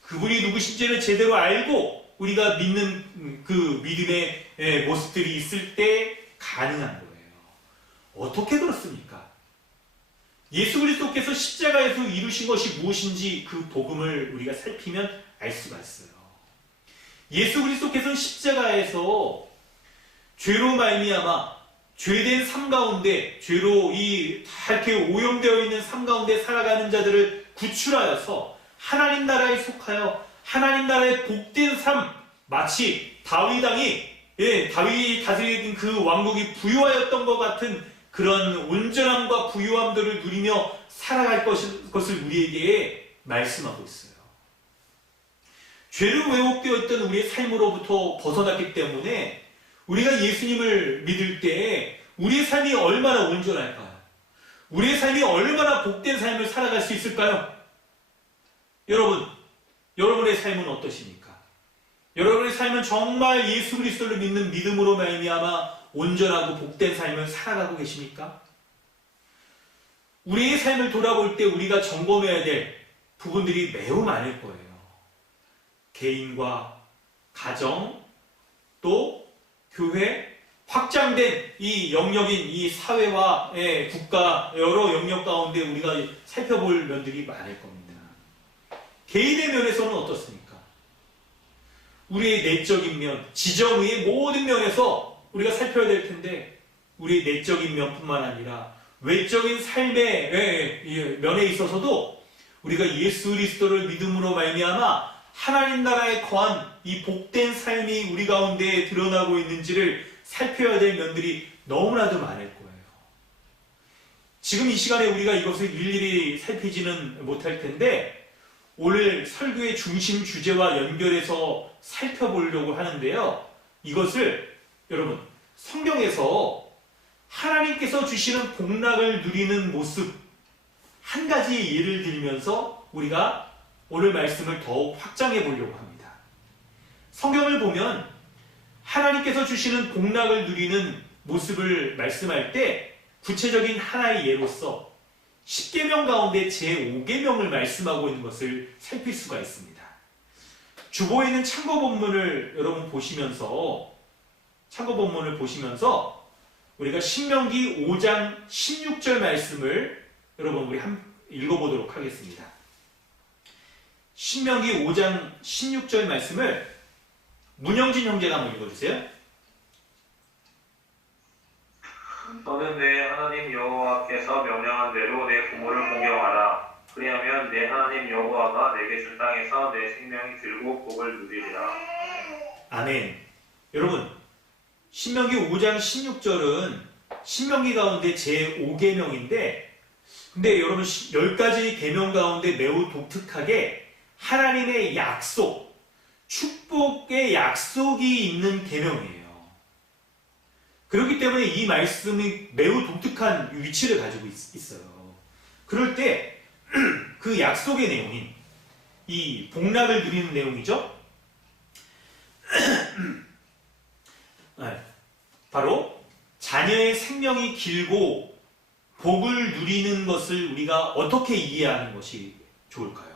그분이 누구신지를 제대로 알고 우리가 믿는 그 믿음의 모습들이 있을 때 가능한 거예요. 어떻게 그렇습니까? 예수 그리스도께서 십자가에서 이루신 것이 무엇인지 그 복음을 우리가 살피면 알 수가 있어요. 예수 그리스도께서는 십자가에서 죄로 말미암아 죄된 삶 가운데 죄로 다 이렇게 오염되어 있는 삶 가운데 살아가는 자들을 구출하여서 하나님 나라에 속하여 하나님 나라의 복된 삶, 마치 다윗 다윗이 다스리던 그 왕국이 부유하였던 것 같은 그런 온전함과 부유함들을 누리며 살아갈 것을 우리에게 말씀하고 있어요. 죄로 왜곡되어 있던 우리의 삶으로부터 벗어났기 때문에 우리가 예수님을 믿을 때 우리의 삶이 얼마나 온전할까요? 우리의 삶이 얼마나 복된 삶을 살아갈 수 있을까요? 여러분의 삶은 어떠십니까? 여러분의 삶은 정말 예수 그리스도를 믿는 믿음으로 말미암아 온전하고 복된 삶을 살아가고 계십니까? 우리의 삶을 돌아볼 때 우리가 점검해야 될 부분들이 매우 많을 거예요. 개인과 가정, 또 교회, 확장된 이 영역인 이 사회와 국가 여러 영역 가운데 우리가 살펴볼 면들이 많을 겁니다. 개인의 면에서는 어떻습니까? 우리의 내적인 면, 지정의의 모든 면에서 우리가 살펴야 될 텐데 우리의 내적인 면뿐만 아니라 외적인 삶의 면에 있어서도 우리가 예수 그리스도를 믿음으로 말미암아 하나님 나라에 거한 이 복된 삶이 우리 가운데 드러나고 있는지를 살펴야 될 면들이 너무나도 많을 거예요. 지금 이 시간에 우리가 이것을 일일이 살피지는 못할 텐데 오늘 설교의 중심 주제와 연결해서 살펴보려고 하는데요. 이것을 여러분 성경에서 하나님께서 주시는 복락을 누리는 모습 한 가지 예를 들면서 우리가 오늘 말씀을 더욱 확장해 보려고 합니다. 성경을 보면 하나님께서 주시는 복락을 누리는 모습을 말씀할 때 구체적인 하나의 예로서 10계명 가운데 제5계명을 말씀하고 있는 것을 살필 수가 있습니다. 주보에 있는 참고 본문을 여러분 보시면서 우리가 신명기 5장 16절 말씀을 여러분 우리 읽어보도록 하겠습니다. 신명기 5장 16절 말씀을 문영진 형제가 한번 읽어주세요. 너는 내 하나님 여호와께서 명령한 대로 내 부모를 공경하라. 그리하면 내 하나님 여호와가 내게 준 땅에서 내 생명이 들고 복을 누리리라. 아멘. 여러분 신명기 5장 16절은 신명기 가운데 제5계명인데, 근데 여러분 10가지 계명 가운데 매우 독특하게 하나님의 약속, 축복의 약속이 있는 계명이에요. 그렇기 때문에 이 말씀이 매우 독특한 위치를 가지고 있어요. 그럴 때 그 약속의 내용인 이 복락을 누리는 내용이죠. 바로 자녀의 생명이 길고 복을 누리는 것을 우리가 어떻게 이해하는 것이 좋을까요?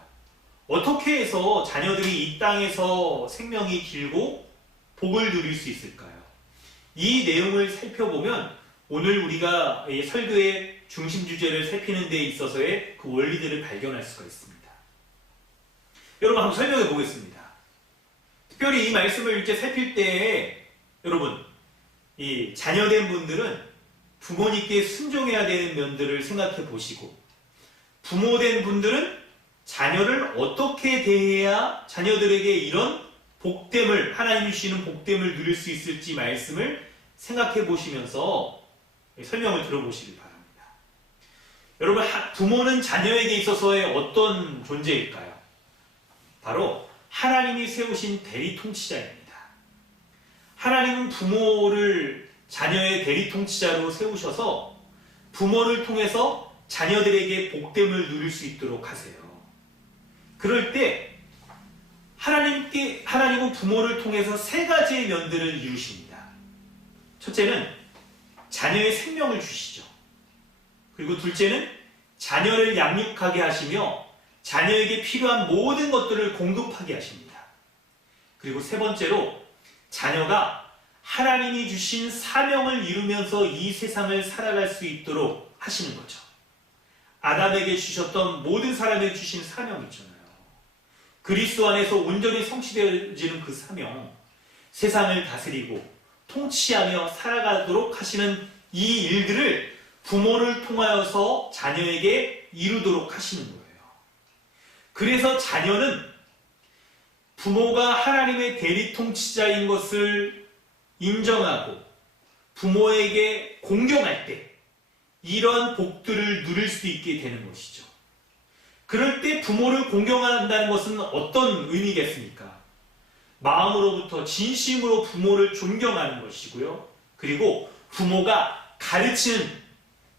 어떻게 해서 자녀들이 이 땅에서 생명이 길고 복을 누릴 수 있을까요? 이 내용을 살펴보면 오늘 우리가 이 설교의 중심 주제를 살피는 데 있어서의 그 원리들을 발견할 수가 있습니다. 여러분 한번 설명해 보겠습니다. 특별히 이 말씀을 이렇게 살필 때에 여러분 이 자녀된 분들은 부모님께 순종해야 되는 면들을 생각해 보시고, 부모된 분들은 자녀를 어떻게 대해야 자녀들에게 이런 복됨을, 하나님이 주시는 복됨을 누릴 수 있을지 말씀을 생각해 보시면서 설명을 들어보시기 바랍니다. 여러분, 부모는 자녀에게 있어서의 어떤 존재일까요? 바로 하나님이 세우신 대리 통치자입니다. 하나님은 부모를 자녀의 대리 통치자로 세우셔서 부모를 통해서 자녀들에게 복됨을 누릴 수 있도록 하세요. 그럴 때 하나님은 부모를 통해서 3가지의 면들을 이루십니다. 첫째는 자녀의 생명을 주시죠. 그리고 둘째는 자녀를 양육하게 하시며 자녀에게 필요한 모든 것들을 공급하게 하십니다. 그리고 3번째로 자녀가 하나님이 주신 사명을 이루면서 이 세상을 살아갈 수 있도록 하시는 거죠. 아담에게 주셨던 모든 사람에게 주신 사명이 있잖아요. 그리스도 안에서 온전히 성취되어지는 그 사명, 세상을 다스리고 통치하며 살아가도록 하시는 이 일들을 부모를 통하여서 자녀에게 이루도록 하시는 거예요. 그래서 자녀는 부모가 하나님의 대리 통치자인 것을 인정하고 부모에게 공경할 때 이러한 복들을 누릴 수 있게 되는 것이죠. 그럴 때 부모를 공경한다는 것은 어떤 의미겠습니까? 마음으로부터 진심으로 부모를 존경하는 것이고요. 그리고 부모가 가르치는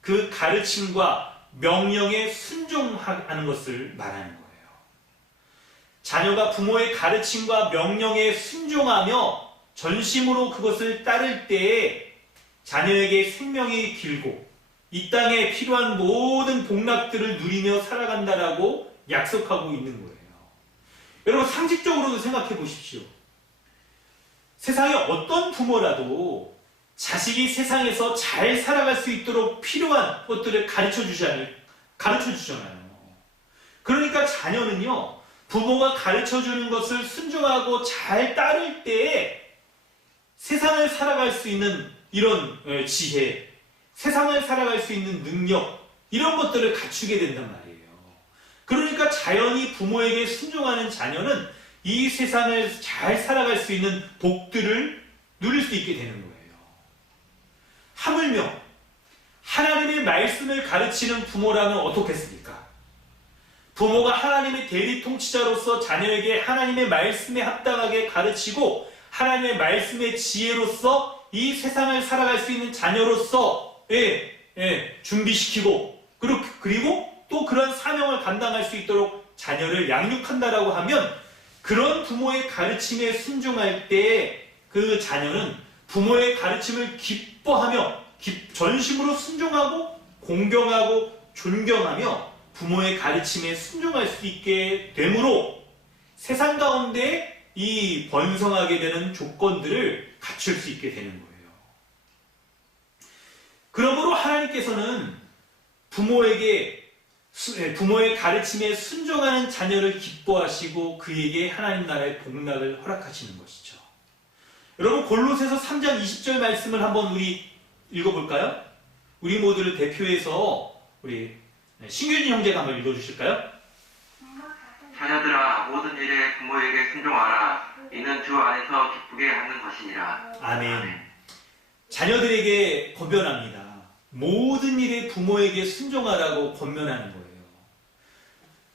그 가르침과 명령에 순종하는 것을 말하는 거예요. 자녀가 부모의 가르침과 명령에 순종하며 전심으로 그것을 따를 때에 자녀에게 생명이 길고 이 땅에 필요한 모든 복락들을 누리며 살아간다라고 약속하고 있는 거예요. 여러분, 상식적으로도 생각해 보십시오. 세상에 어떤 부모라도 자식이 세상에서 잘 살아갈 수 있도록 필요한 것들을 가르쳐 주잖아요. 그러니까 자녀는요, 부모가 가르쳐 주는 것을 순종하고 잘 따를 때에 세상을 살아갈 수 있는 이런 지혜, 세상을 살아갈 수 있는 능력, 이런 것들을 갖추게 된단 말이에요. 그러니까 자연히 부모에게 순종하는 자녀는 이 세상을 잘 살아갈 수 있는 복들을 누릴 수 있게 되는 거예요. 하물며 하나님의 말씀을 가르치는 부모라면 어떻겠습니까? 부모가 하나님의 대리 통치자로서 자녀에게 하나님의 말씀에 합당하게 가르치고 하나님의 말씀의 지혜로서 이 세상을 살아갈 수 있는 자녀로서 준비시키고 그리고 또 그런 사명을 감당할 수 있도록 자녀를 양육한다라고 하면 그런 부모의 가르침에 순종할 때 그 자녀는 부모의 가르침을 기뻐하며 전심으로 순종하고 공경하고 존경하며 부모의 가르침에 순종할 수 있게 되므로 세상 가운데 이 번성하게 되는 조건들을 갖출 수 있게 되는 거예요. 그러므로 하나님께서는 부모의 가르침에 순종하는 자녀를 기뻐하시고 그에게 하나님 나라의 복락을 허락하시는 것이죠. 여러분, 골로새서 3장 20절 말씀을 한번 우리 읽어볼까요? 우리 모두를 대표해서 우리 신규진 형제가 한번 읽어주실까요? 자녀들아, 모든 일에 부모에게 순종하라. 이는 주 안에서 기쁘게 하는 것이니라. 아멘. 자녀들에게 권면합니다. 모든 일에 부모에게 순종하라고 권면하는 거예요.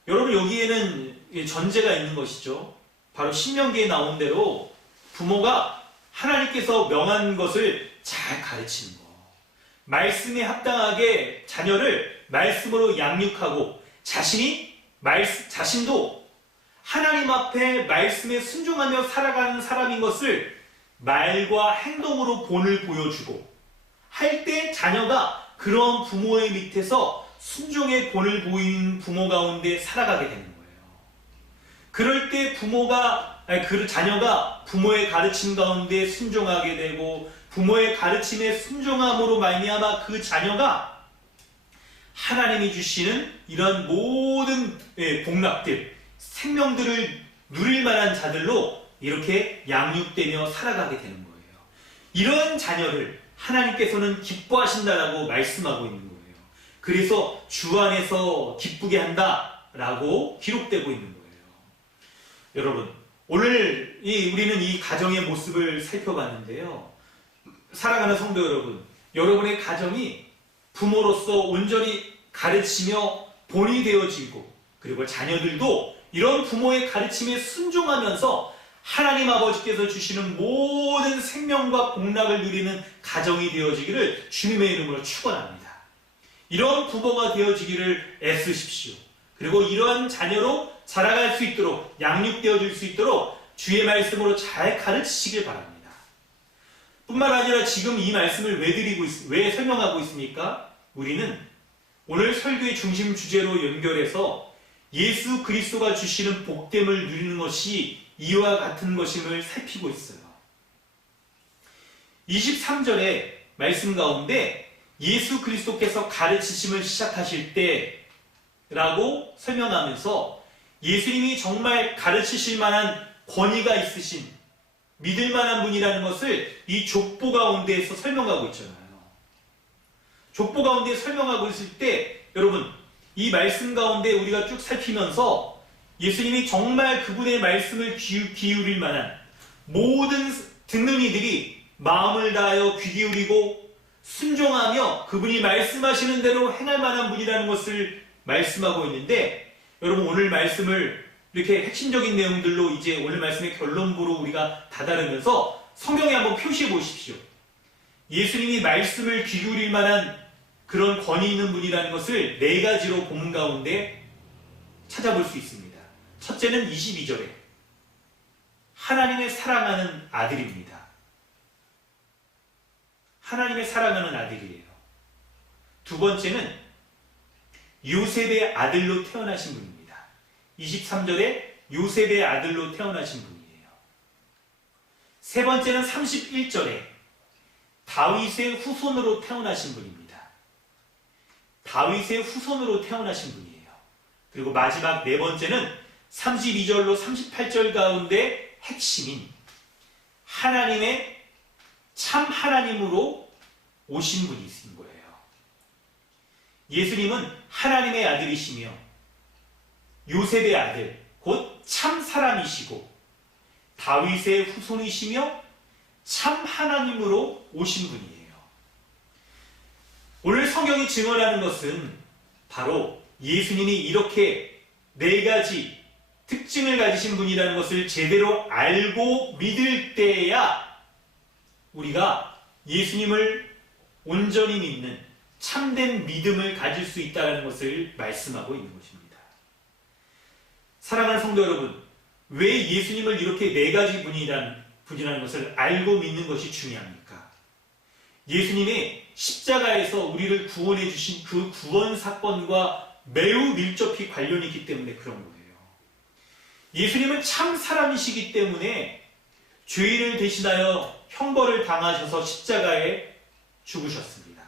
여러분, 여기에는 전제가 있는 것이죠. 바로 신명기에 나온 대로 부모가 하나님께서 명한 것을 잘 가르치는 거. 말씀에 합당하게 자녀를 말씀으로 양육하고 자신도 하나님 앞에 말씀에 순종하며 살아가는 사람인 것을 말과 행동으로 본을 보여주고 할 때 자녀가 그런 부모의 밑에서 순종의 본을 보이는 부모 가운데 살아가게 되는 거예요. 그럴 때 자녀가 부모의 가르침 가운데 순종하게 되고 부모의 가르침에 순종함으로 말미암아 그 자녀가 하나님이 주시는 이런 모든 복락들, 생명들을 누릴 만한 자들로 이렇게 양육되며 살아가게 되는 거예요. 이런 자녀를 하나님께서는 기뻐하신다라고 말씀하고 있는 거예요. 그래서 주 안에서 기쁘게 한다라고 기록되고 있는 거예요. 여러분, 오늘 우리는 이 가정의 모습을 살펴봤는데요. 사랑하는 성도 여러분, 여러분의 가정이 부모로서 온전히 가르치며 본이 되어지고 그리고 자녀들도 이런 부모의 가르침에 순종하면서 하나님 아버지께서 주시는 모든 생명과 복락을 누리는 가정이 되어지기를 주님의 이름으로 축원합니다. 이런 부모가 되어지기를 애쓰십시오. 그리고 이러한 자녀로 자라갈 수 있도록 양육되어질 수 있도록 주의 말씀으로 잘 가르치시길 바랍니다. 뿐만 아니라 지금 이 말씀을 왜 설명하고 있습니까? 우리는 오늘 설교의 중심 주제로 연결해서 예수 그리스도가 주시는 복됨을 누리는 것이 이와 같은 것임을 살피고 있어요. 23절의 말씀 가운데 예수 그리스도께서 가르치심을 시작하실 때라고 설명하면서 예수님이 정말 가르치실 만한 권위가 있으신 믿을 만한 분이라는 것을 이 족보 가운데에서 설명하고 있잖아요. 족보 가운데 설명하고 있을 때 여러분, 이 말씀 가운데 우리가 쭉 살피면서 예수님이 정말 그분의 말씀을 기울일 만한 모든 듣는 이들이 마음을 다하여 귀 기울이고 순종하며 그분이 말씀하시는 대로 행할 만한 분이라는 것을 말씀하고 있는데, 여러분 오늘 말씀을 이렇게 핵심적인 내용들로 이제 오늘 말씀의 결론부로 우리가 다다르면서 성경에 한번 표시해 보십시오. 예수님이 말씀을 귀 기울일 만한 그런 권위 있는 분이라는 것을 네 가지로 본문 가운데 찾아볼 수 있습니다. 첫째는 22절에 하나님의 사랑하는 아들입니다. 하나님의 사랑하는 아들이에요. 두 번째는 요셉의 아들로 태어나신 분입니다. 23절에 요셉의 아들로 태어나신 분이에요. 세 번째는 31절에 다윗의 후손으로 태어나신 분입니다. 다윗의 후손으로 태어나신 분이에요. 그리고 마지막 네 번째는 32절로 38절 가운데 핵심인 하나님의 참 하나님으로 오신 분이신 거예요. 예수님은 하나님의 아들이시며 요셉의 아들, 곧 참 사람이시고 다윗의 후손이시며 참 하나님으로 오신 분이에요. 오늘 성경이 증언하는 것은 바로 예수님이 이렇게 네 가지 특징을 가지신 분이라는 것을 제대로 알고 믿을 때야 우리가 예수님을 온전히 믿는 참된 믿음을 가질 수 있다는 것을 말씀하고 있는 것입니다. 사랑하는 성도 여러분, 왜 예수님을 이렇게 네 가지 분이라는 것을 알고 믿는 것이 중요합니까? 예수님의 십자가에서 우리를 구원해 주신 그 구원 사건과 매우 밀접히 관련이 있기 때문에 그런 거예요. 예수님은 참 사람이시기 때문에 죄인을 대신하여 형벌을 당하셔서 십자가에 죽으셨습니다.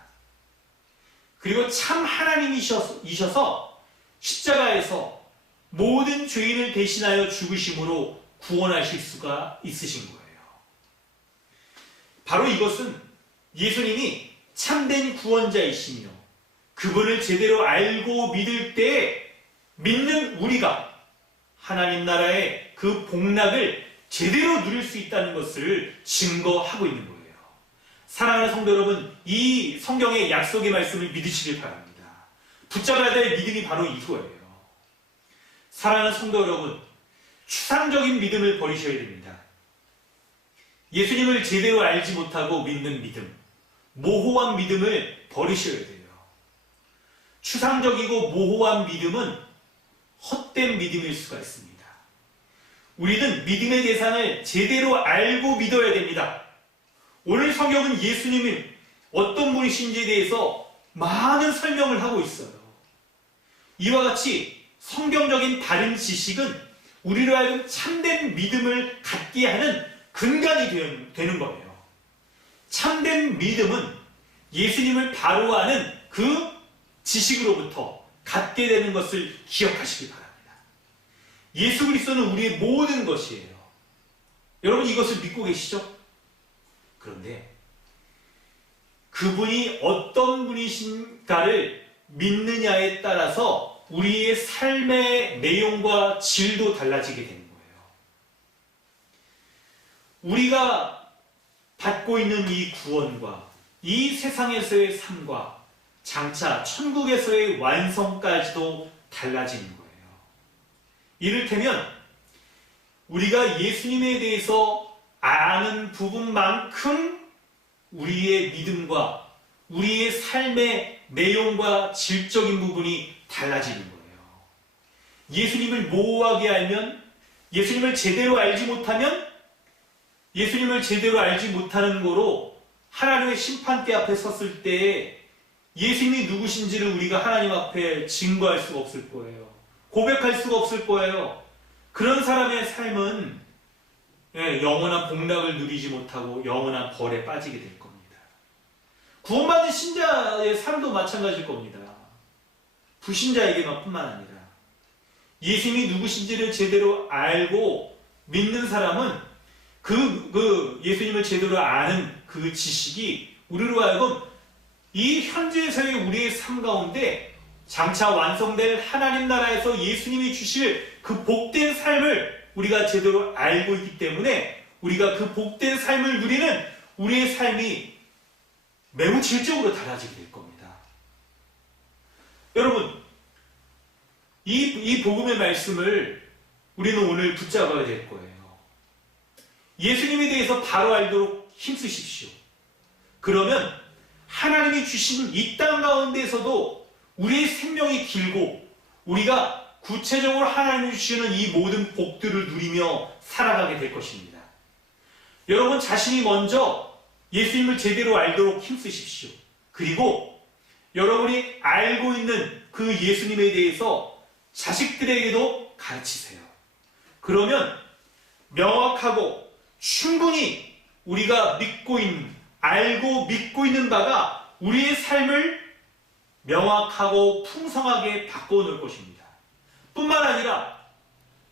그리고 참 하나님이셔서 십자가에서 모든 죄인을 대신하여 죽으심으로 구원하실 수가 있으신 거예요. 바로 이것은 예수님이 참된 구원자이시며 그분을 제대로 알고 믿을 때 믿는 우리가 하나님 나라의 그 복락을 제대로 누릴 수 있다는 것을 증거하고 있는 거예요. 사랑하는 성도 여러분, 이 성경의 약속의 말씀을 믿으시길 바랍니다. 붙잡아야 될 믿음이 바로 이거예요. 사랑하는 성도 여러분, 추상적인 믿음을 버리셔야 됩니다. 예수님을 제대로 알지 못하고 믿는 믿음, 모호한 믿음을 버리셔야 돼요. 추상적이고 모호한 믿음은 헛된 믿음일 수가 있습니다. 우리는 믿음의 대상을 제대로 알고 믿어야 됩니다. 오늘 성경은 예수님이 어떤 분이신지에 대해서 많은 설명을 하고 있어요. 이와 같이 성경적인 바른 지식은 우리로 하여금 참된 믿음을 갖게 하는 근간이 되는 거예요. 참된 믿음은 예수님을 바로 아는 그 지식으로부터 갖게 되는 것을 기억하시기 바랍니다. 예수 그리스도는 우리의 모든 것이에요. 여러분 이것을 믿고 계시죠? 그런데 그분이 어떤 분이신가를 믿느냐에 따라서 우리의 삶의 내용과 질도 달라지게 되는 거예요. 우리가 받고 있는 이 구원과 이 세상에서의 삶과 장차 천국에서의 완성까지도 달라지는 거예요. 이를테면 우리가 예수님에 대해서 아는 부분만큼 우리의 믿음과 우리의 삶의 내용과 질적인 부분이 달라지는 거예요. 예수님을 모호하게 알면, 예수님을 제대로 알지 못하면, 예수님을 제대로 알지 못하는 거로 하나님의 심판대 앞에 섰을 때 예수님이 누구신지를 우리가 하나님 앞에 증거할 수가 없을 거예요. 고백할 수가 없을 거예요. 그런 사람의 삶은 영원한 복락을 누리지 못하고 영원한 벌에 빠지게 될 겁니다. 구원받은 신자의 삶도 마찬가지일 겁니다. 불신자에게만 뿐만 아니라 예수님이 누구신지를 제대로 알고 믿는 사람은 그 예수님을 제대로 아는 그 지식이 우리로 하여금 이 현재에서의 우리의 삶 가운데 장차 완성될 하나님 나라에서 예수님이 주실 그 복된 삶을 우리가 제대로 알고 있기 때문에 우리가 그 복된 삶을 누리는 우리의 삶이 매우 질적으로 달라지게 될 겁니다. 여러분, 이 복음의 말씀을 우리는 오늘 붙잡아야 될 거예요. 예수님에 대해서 바로 알도록 힘쓰십시오. 그러면 하나님이 주신 이 땅 가운데에서도 우리의 생명이 길고 우리가 구체적으로 하나님이 주시는 이 모든 복들을 누리며 살아가게 될 것입니다. 여러분 자신이 먼저 예수님을 제대로 알도록 힘쓰십시오. 그리고 여러분이 알고 있는 그 예수님에 대해서 자식들에게도 가르치세요. 그러면 명확하고 충분히 우리가 알고 믿고 있는 바가 우리의 삶을 명확하고 풍성하게 바꿔놓을 것입니다. 뿐만 아니라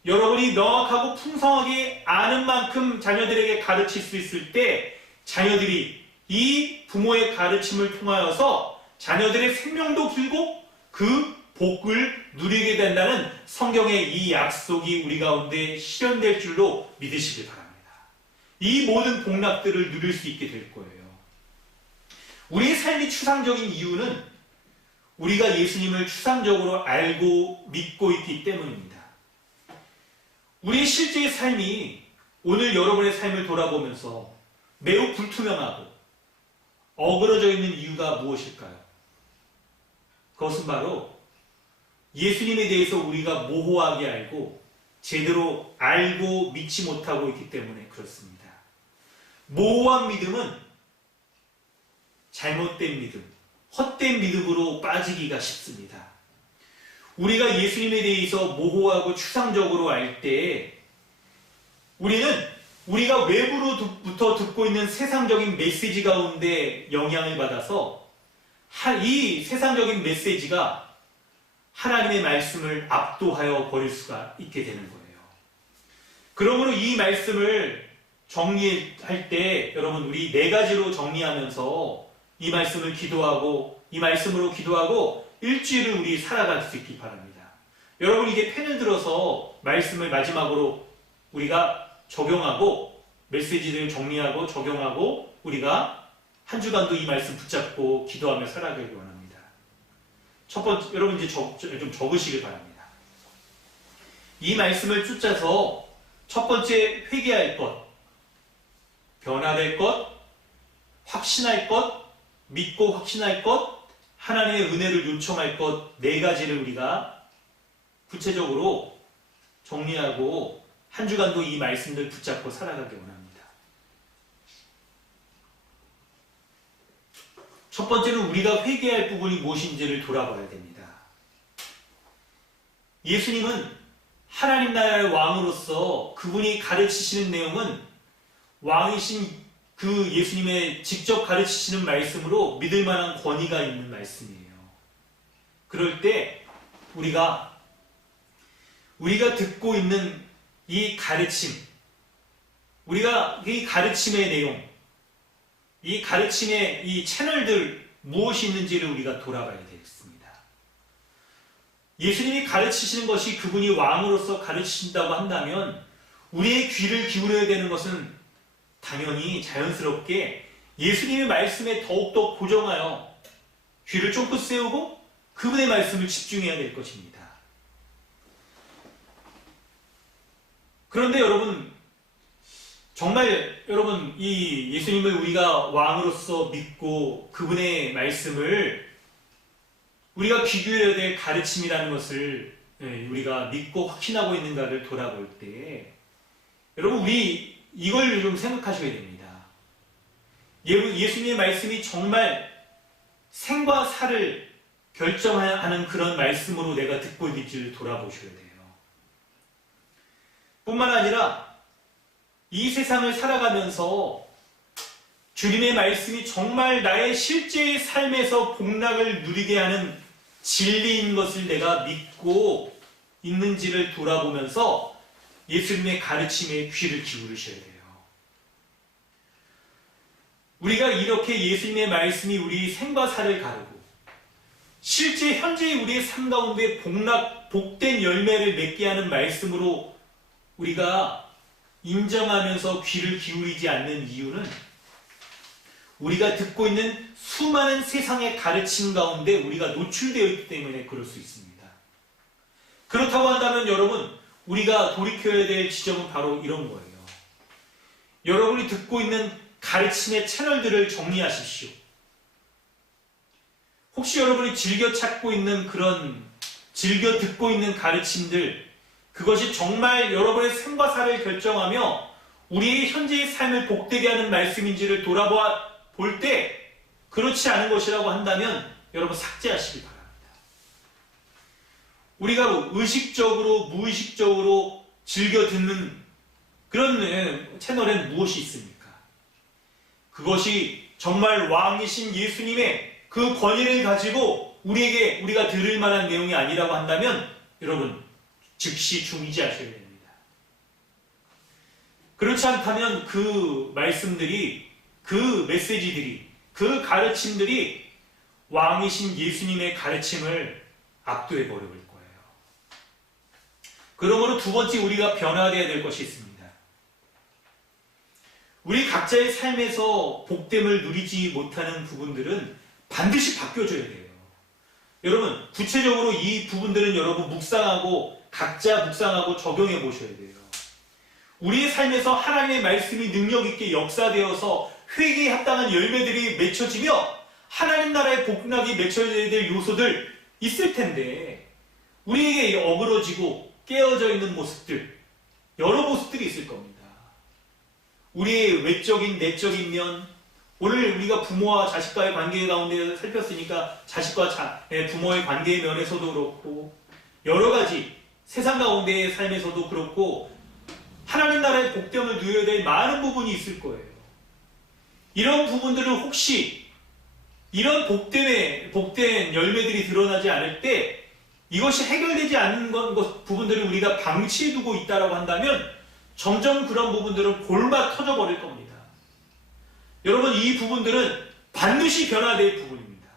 여러분이 명확하고 풍성하게 아는 만큼 자녀들에게 가르칠 수 있을 때 자녀들이 이 부모의 가르침을 통하여서 자녀들의 생명도 길고 그 복을 누리게 된다는 성경의 이 약속이 우리 가운데 실현될 줄로 믿으시기 바랍니다. 이 모든 복락들을 누릴 수 있게 될 거예요. 우리의 삶이 추상적인 이유는 우리가 예수님을 추상적으로 알고 믿고 있기 때문입니다. 우리의 실제의 삶이 오늘 여러분의 삶을 돌아보면서 매우 불투명하고 어그러져 있는 이유가 무엇일까요? 그것은 바로 예수님에 대해서 우리가 모호하게 알고 제대로 알고 믿지 못하고 있기 때문에 그렇습니다. 모호한 믿음은 잘못된 믿음, 헛된 믿음으로 빠지기가 쉽습니다. 우리가 예수님에 대해서 모호하고 추상적으로 알 때 우리는 우리가 외부로부터 듣고 있는 세상적인 메시지 가운데 영향을 받아서 이 세상적인 메시지가 하나님의 말씀을 압도하여 버릴 수가 있게 되는 거예요. 그러므로 이 말씀을 정리할 때 여러분 우리 4가지로 정리하면서 이 말씀을 기도하고 이 말씀으로 기도하고 일주일을 우리 살아갈 수 있기 바랍니다. 여러분 이제 펜을 들어서 말씀을 마지막으로 우리가 적용하고 메시지를 정리하고 적용하고 우리가 한 주간도 이 말씀 붙잡고 기도하며 살아가길 원합니다. 첫 번째, 여러분 이제 좀 적으시길 바랍니다. 이 말씀을 쫓아서 첫 번째 회개할 것, 변화될 것, 확신할 것, 믿고 확신할 것, 하나님의 은혜를 요청할 것, 4가지를 우리가 구체적으로 정리하고 한 주간도 이 말씀들 붙잡고 살아가기 원합니다. 첫 번째는 우리가 회개할 부분이 무엇인지를 돌아봐야 됩니다. 예수님은 하나님 나라의 왕으로서 그분이 가르치시는 내용은 왕이신 그 예수님의 직접 가르치시는 말씀으로 믿을 만한 권위가 있는 말씀이에요. 그럴 때 우리가 듣고 있는 이 가르침, 우리가 이 가르침의 내용, 이 가르침의 이 채널들 무엇이 있는지를 우리가 돌아봐야 되겠습니다. 예수님이 가르치시는 것이 그분이 왕으로서 가르치신다고 한다면 우리의 귀를 기울여야 되는 것은 당연히 자연스럽게 예수님의 말씀에 더욱더 고정하여 귀를 쫑긋 세우고 그분의 말씀을 집중해야 될 것입니다. 그런데 여러분, 정말 여러분 이 예수님을 우리가 왕으로서 믿고 그분의 말씀을 우리가 귀 기울여야 될 가르침이라는 것을 우리가 믿고 확신하고 있는가를 돌아볼 때 여러분 우리 이걸 좀 생각하셔야 됩니다. 예수님의 말씀이 정말 생과 사를 결정하는 그런 말씀으로 내가 듣고 있는지를 돌아보셔야 돼요. 뿐만 아니라 이 세상을 살아가면서 주님의 말씀이 정말 나의 실제의 삶에서 복락을 누리게 하는 진리인 것을 내가 믿고 있는지를 돌아보면서 예수님의 가르침에 귀를 기울이셔야 돼요. 우리가 이렇게 예수님의 말씀이 우리 생과 사를 가르고 실제 현재의 우리의 삶 가운데 복된 열매를 맺게 하는 말씀으로 우리가 인정하면서 귀를 기울이지 않는 이유는 우리가 듣고 있는 수많은 세상의 가르침 가운데 우리가 노출되어 있기 때문에 그럴 수 있습니다. 그렇다고 한다면 여러분, 우리가 돌이켜야 될 지점은 바로 이런 거예요. 여러분이 듣고 있는 가르침의 채널들을 정리하십시오. 혹시 여러분이 즐겨 찾고 있는 즐겨 듣고 있는 가르침들, 그것이 정말 여러분의 생과 사를 결정하며 우리의 현재의 삶을 복되게 하는 말씀인지를 돌아볼 때 그렇지 않은 것이라고 한다면 여러분 삭제하시기 바랍니다. 우리가 의식적으로 무의식적으로 즐겨 듣는 그런 채널엔 무엇이 있습니까? 그것이 정말 왕이신 예수님의 그 권위를 가지고 우리가 들을 만한 내용이 아니라고 한다면 여러분 즉시 중지하셔야 됩니다. 그렇지 않다면 그 말씀들이, 그 메시지들이, 그 가르침들이 왕이신 예수님의 가르침을 압도해 버릴 거예요. 그러므로 두 번째 우리가 변화되어야 될 것이 있습니다. 우리 각자의 삶에서 복됨을 누리지 못하는 부분들은 반드시 바뀌어줘야 돼요. 여러분, 구체적으로 이 부분들은 여러분 각자 묵상하고 적용해 보셔야 돼요. 우리의 삶에서 하나님의 말씀이 능력 있게 역사되어서 회개에 합당한 열매들이 맺혀지며 하나님 나라의 복락이 맺혀져야 될 요소들 있을 텐데 우리에게 어그러지고 깨어져 있는 모습들, 여러 모습들이 있을 겁니다. 우리의 외적인, 내적인 면, 오늘 우리가 부모와 자식과의 관계 가운데 살폈으니까 자식과 부모의 관계의 면에서도 그렇고 여러 가지 세상 가운데의 삶에서도 그렇고 하나님 나라의 복됨을 누려야 될 많은 부분이 있을 거예요. 이런 부분들을 혹시 이런 복된 열매들이 드러나지 않을 때 이것이 해결되지 않는 부분들을 우리가 방치해두고 있다고 한다면 점점 그런 부분들은 골마 터져버릴 겁니다. 여러분, 이 부분들은 반드시 변화될 부분입니다.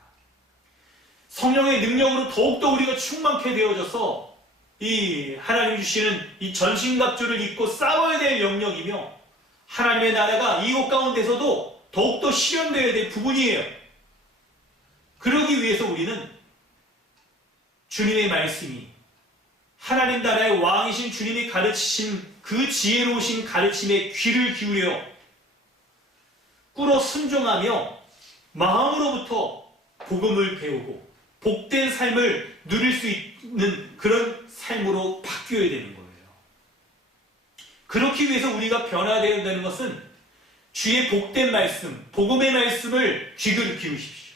성령의 능력으로 더욱더 우리가 충만케 되어져서 이 하나님 주시는 이 전신갑주를 입고 싸워야 될 영역이며 하나님의 나라가 이곳 가운데서도 더욱더 실현되어야 될 부분이에요. 그러기 위해서 우리는 주님의 말씀이 하나님 나라의 왕이신 주님이 가르치신 그 지혜로우신 가르침에 귀를 기울여 꿇어 순종하며 마음으로부터 복음을 배우고 복된 삶을 누릴 수 있는 그런 삶으로 바뀌어야 되는 거예요. 그렇기 위해서 우리가 변화되어야 되는 것은 주의 복된 말씀, 복음의 말씀을 귀를 기울이십시오.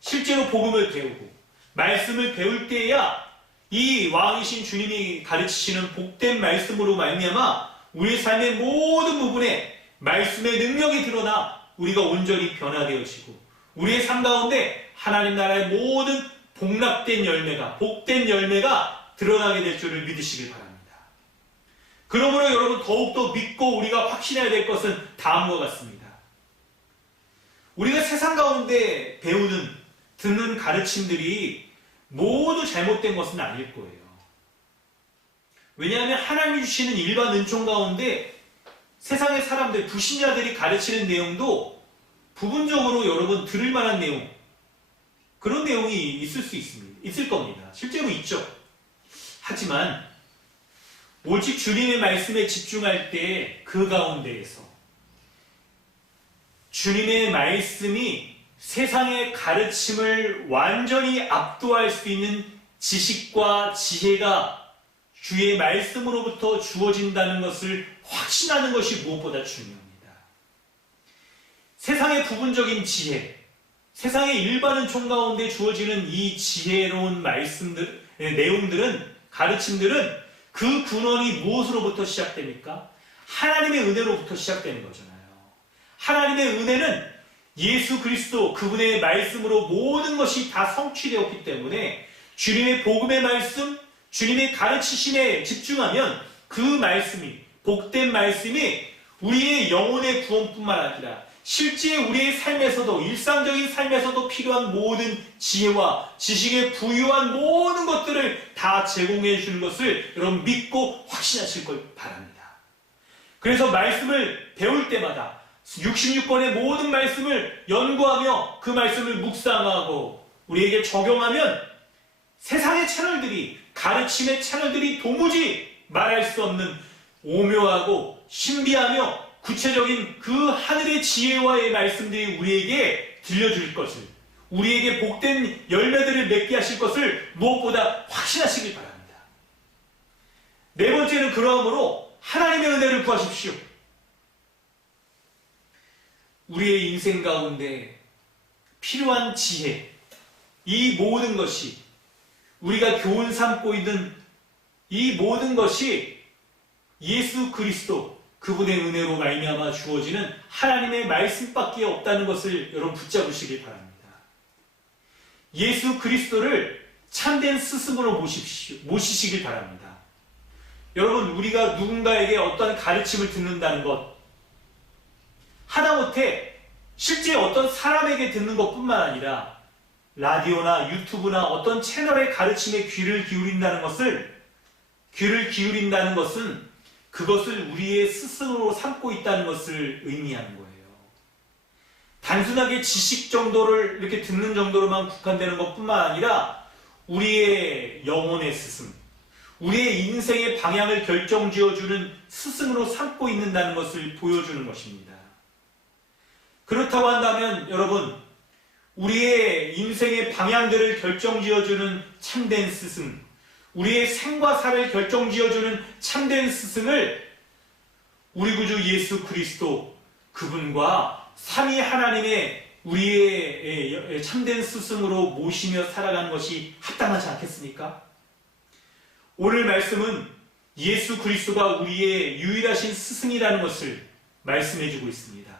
실제로 복음을 배우고 말씀을 배울 때야 이 왕이신 주님이 가르치시는 복된 말씀으로 말미암아 우리 삶의 모든 부분에 말씀의 능력이 드러나 우리가 온전히 변화되어지고 우리의 삶 가운데 하나님 나라의 모든 복락된 열매가, 복된 열매가 드러나게 될 줄을 믿으시길 바랍니다. 그러므로 여러분 더욱더 믿고 우리가 확신해야 될 것은 다음과 같습니다. 우리가 세상 가운데 배우는, 듣는 가르침들이 모두 잘못된 것은 아닐 거예요. 왜냐하면 하나님이 주시는 일반 은총 가운데 세상의 사람들, 불신자들이 가르치는 내용도 부분적으로 여러분 들을 만한 내용, 그런 내용이 있을 수 있습니다. 있을 겁니다. 실제로 있죠. 하지만 오직 주님의 말씀에 집중할 때 그 가운데에서 주님의 말씀이 세상의 가르침을 완전히 압도할 수 있는 지식과 지혜가 주의 말씀으로부터 주어진다는 것을 확신하는 것이 무엇보다 중요합니다. 세상의 부분적인 지혜, 세상의 일반 은총 가운데 주어지는 이 지혜로운 말씀들, 내용들은, 가르침들은 그 근원이 무엇으로부터 시작됩니까? 하나님의 은혜로부터 시작되는 거잖아요. 하나님의 은혜는 예수 그리스도 그분의 말씀으로 모든 것이 다 성취되었기 때문에 주님의 복음의 말씀, 주님의 가르치심에 집중하면 그 말씀이, 복된 말씀이 우리의 영혼의 구원뿐만 아니라 실제 우리의 삶에서도, 일상적인 삶에서도 필요한 모든 지혜와 지식에 부유한 모든 것들을 다 제공해 주는 것을 여러분 믿고 확신하실 걸 바랍니다. 그래서 말씀을 배울 때마다 66권의 모든 말씀을 연구하며 그 말씀을 묵상하고 우리에게 적용하면 세상의 채널들이, 가르침의 채널들이 도무지 말할 수 없는 오묘하고 신비하며 구체적인 그 하늘의 지혜와의 말씀들이 우리에게 들려줄 것을, 우리에게 복된 열매들을 맺게 하실 것을 무엇보다 확신하시길 바랍니다. 네 번째는 그러함으로 하나님의 은혜를 구하십시오. 우리의 인생 가운데 필요한 지혜, 이 모든 것이, 우리가 교훈 삼고 있는 이 모든 것이 예수 그리스도 그분의 은혜로 말미암아 주어지는 하나님의 말씀밖에 없다는 것을 여러분 붙잡으시길 바랍니다. 예수 그리스도를 참된 스승으로 모시시길 바랍니다. 여러분, 우리가 누군가에게 어떤 가르침을 듣는다는 것, 하다못해 실제 어떤 사람에게 듣는 것뿐만 아니라 라디오나 유튜브나 어떤 채널의 가르침에 귀를 기울인다는 것은 그것을 우리의 스승으로 삼고 있다는 것을 의미하는 거예요. 단순하게 지식 정도를 이렇게 듣는 정도로만 국한되는 것뿐만 아니라 우리의 영혼의 스승, 우리의 인생의 방향을 결정지어주는 스승으로 삼고 있는다는 것을 보여주는 것입니다. 그렇다고 한다면 여러분, 우리의 인생의 방향들을 결정지어주는 참된 스승, 우리의 생과 사를 결정지어주는 참된 스승을 우리 구주 예수 그리스도 그분과 삼위 하나님의 우리의 참된 스승으로 모시며 살아가는 것이 합당하지 않겠습니까? 오늘 말씀은 예수 그리스도가 우리의 유일하신 스승이라는 것을 말씀해주고 있습니다.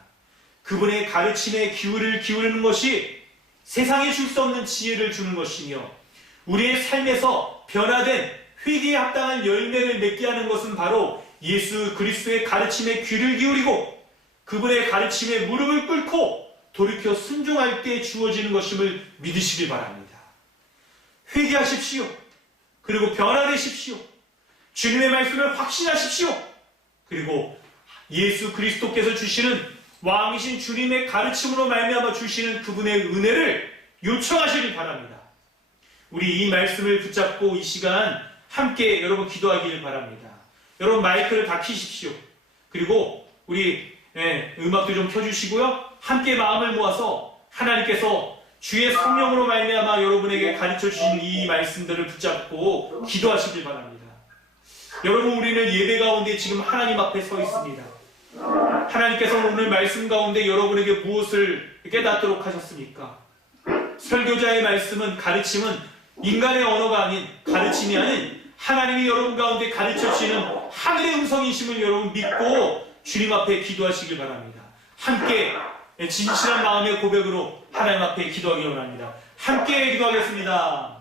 그분의 가르침에 귀를 기울이는 것이 세상에 줄 수 없는 지혜를 주는 것이며 우리의 삶에서 변화된 회개에 합당한 열매를 맺게 하는 것은 바로 예수 그리스도의 가르침에 귀를 기울이고 그분의 가르침에 무릎을 꿇고 돌이켜 순종할 때 주어지는 것임을 믿으시길 바랍니다. 회개하십시오. 그리고 변화되십시오. 주님의 말씀을 확신하십시오. 그리고 예수 그리스도께서 주시는 왕이신 주님의 가르침으로 말미암아 주시는 그분의 은혜를 요청하시길 바랍니다. 우리 이 말씀을 붙잡고 이 시간 함께 여러분 기도하기를 바랍니다. 여러분 마이크를 다 켜십시오. 그리고 우리 음악도 좀 켜주시고요. 함께 마음을 모아서 하나님께서 주의 성령으로 말미암아 여러분에게 가르쳐 주신 이 말씀들을 붙잡고 기도하시길 바랍니다. 여러분, 우리는 예배 가운데 지금 하나님 앞에 서 있습니다. 하나님께서 오늘 말씀 가운데 여러분에게 무엇을 깨닫도록 하셨습니까? 설교자의 말씀은, 가르침은 인간의 언어가 아닌, 가르침이 아닌 하나님이 여러분 가운데 가르쳐 주시는 하늘의 음성이심을 여러분 믿고 주님 앞에 기도하시길 바랍니다. 함께 진실한 마음의 고백으로 하나님 앞에 기도하기 원합니다. 함께 기도하겠습니다.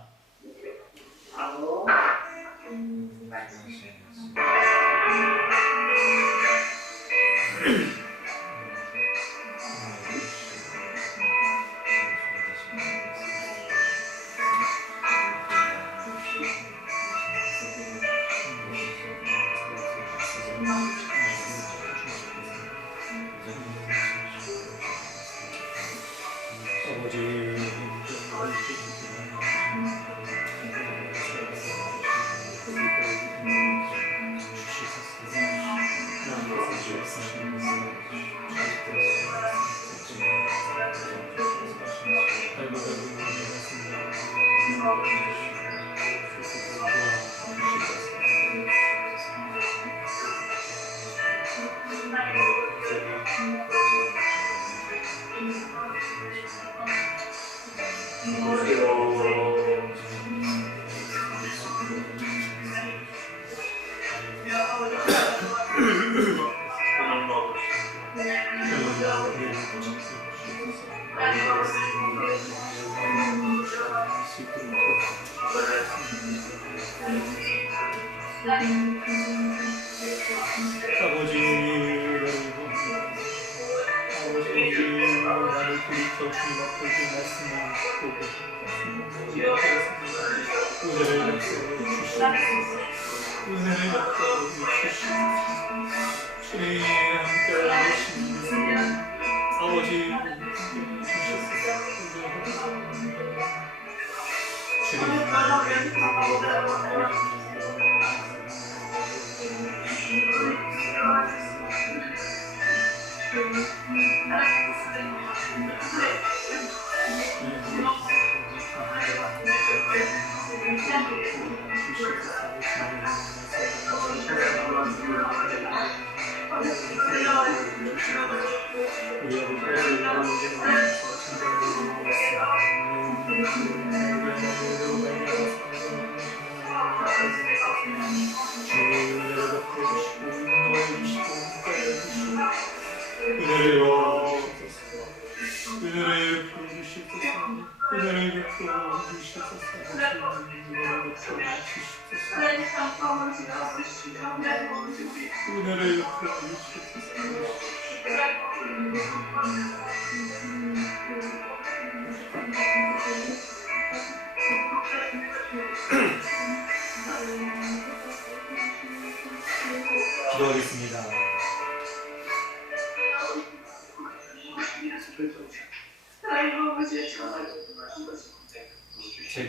기도하겠습니다.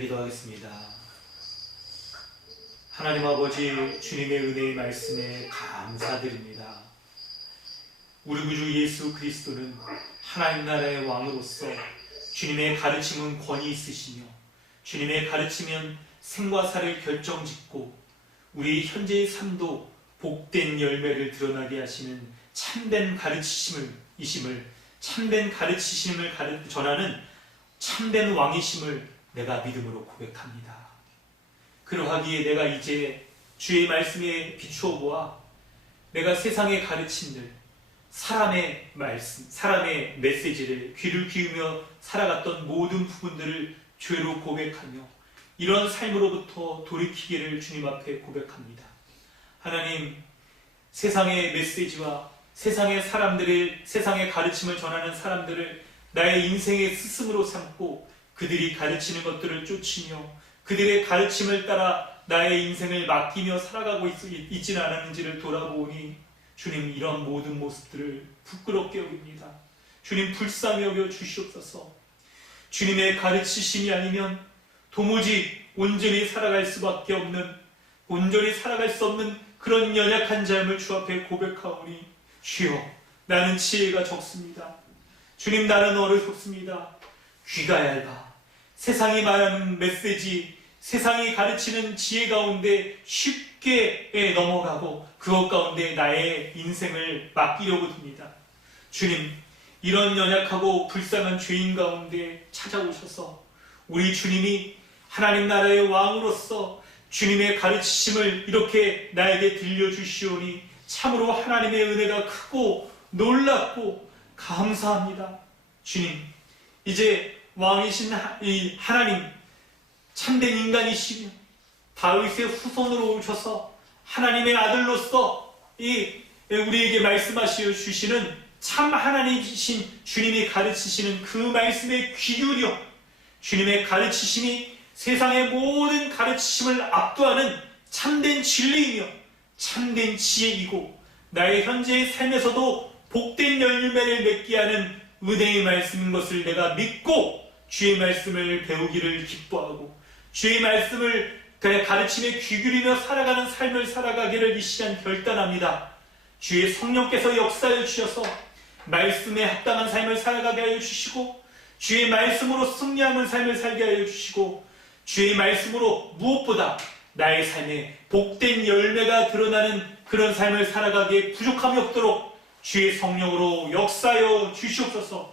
기도하겠습니다. 하나님 아버지, 주님의 은혜의 말씀에 감사드립니다. 우리 구주 예수 그리스도는 하나님 나라의 왕으로서 주님의 가르침은 권위 있으시며 주님의 가르치면 생과 사를 결정짓고 우리 현재의 삶도 복된 열매를 드러나게 하시는 참된 가르치심을 참된 가르치심을 전하는 참된 왕이심을 내가 믿음으로 고백합니다. 그러하기에 내가 이제 주의 말씀에 비추어 보아 내가 세상의 가르침들, 사람의 말씀, 사람의 메시지를 귀를 기울여 살아갔던 모든 부분들을 죄로 고백하며 이런 삶으로부터 돌이키기를 주님 앞에 고백합니다. 하나님, 세상의 메시지와 세상의 사람들의 세상의 가르침을 전하는 사람들을 나의 인생의 스승으로 삼고 그들이 가르치는 것들을 쫓으며 그들의 가르침을 따라 나의 인생을 맡기며 살아가고 있지는 않았는지를 돌아보니 주님, 이런 모든 모습들을 부끄럽게 여깁니다. 주님, 불쌍히 여겨 주시옵소서. 주님의 가르치심이 아니면 도무지 온전히 살아갈 수밖에 없는, 온전히 살아갈 수 없는 그런 연약한 삶을 주 앞에 고백하오니, 주여, 나는 지혜가 적습니다. 주님, 나는 어리석습니다. 귀가 얇아 세상이 말하는 메시지, 세상이 가르치는 지혜 가운데 쉽게 넘어가고 그것 가운데 나의 인생을 맡기려고 듭니다. 주님, 이런 연약하고 불쌍한 죄인 가운데 찾아오셔서 우리 주님이 하나님 나라의 왕으로서 주님의 가르치심을 이렇게 나에게 들려주시오니 참으로 하나님의 은혜가 크고 놀랍고 감사합니다. 주님, 이제 왕이신 이 하나님, 참된 인간이시며 다윗의 후손으로 오셔서 하나님의 아들로서 우리에게 말씀하시어 주시는 참 하나님이신 주님이 가르치시는 그 말씀에 귀 기울여 주님의 가르치심이 세상의 모든 가르치심을 압도하는 참된 진리이며 참된 지혜이고 나의 현재의 삶에서도 복된 열매를 맺게 하는 은혜의 말씀인 것을 내가 믿고 주의 말씀을 배우기를 기뻐하고 주의 말씀을 가르침에 귀 기울이며 살아가는 삶을 살아가기를 이 시간 결단합니다. 주의 성령께서 역사해 주셔서 말씀에 합당한 삶을 살아가게 하여 주시고 주의 말씀으로 승리하는 삶을 살게 하여 주시고 주의 말씀으로 무엇보다 나의 삶에 복된 열매가 드러나는 그런 삶을 살아가기에 부족함이 없도록 주의 성령으로 역사하여 주시옵소서.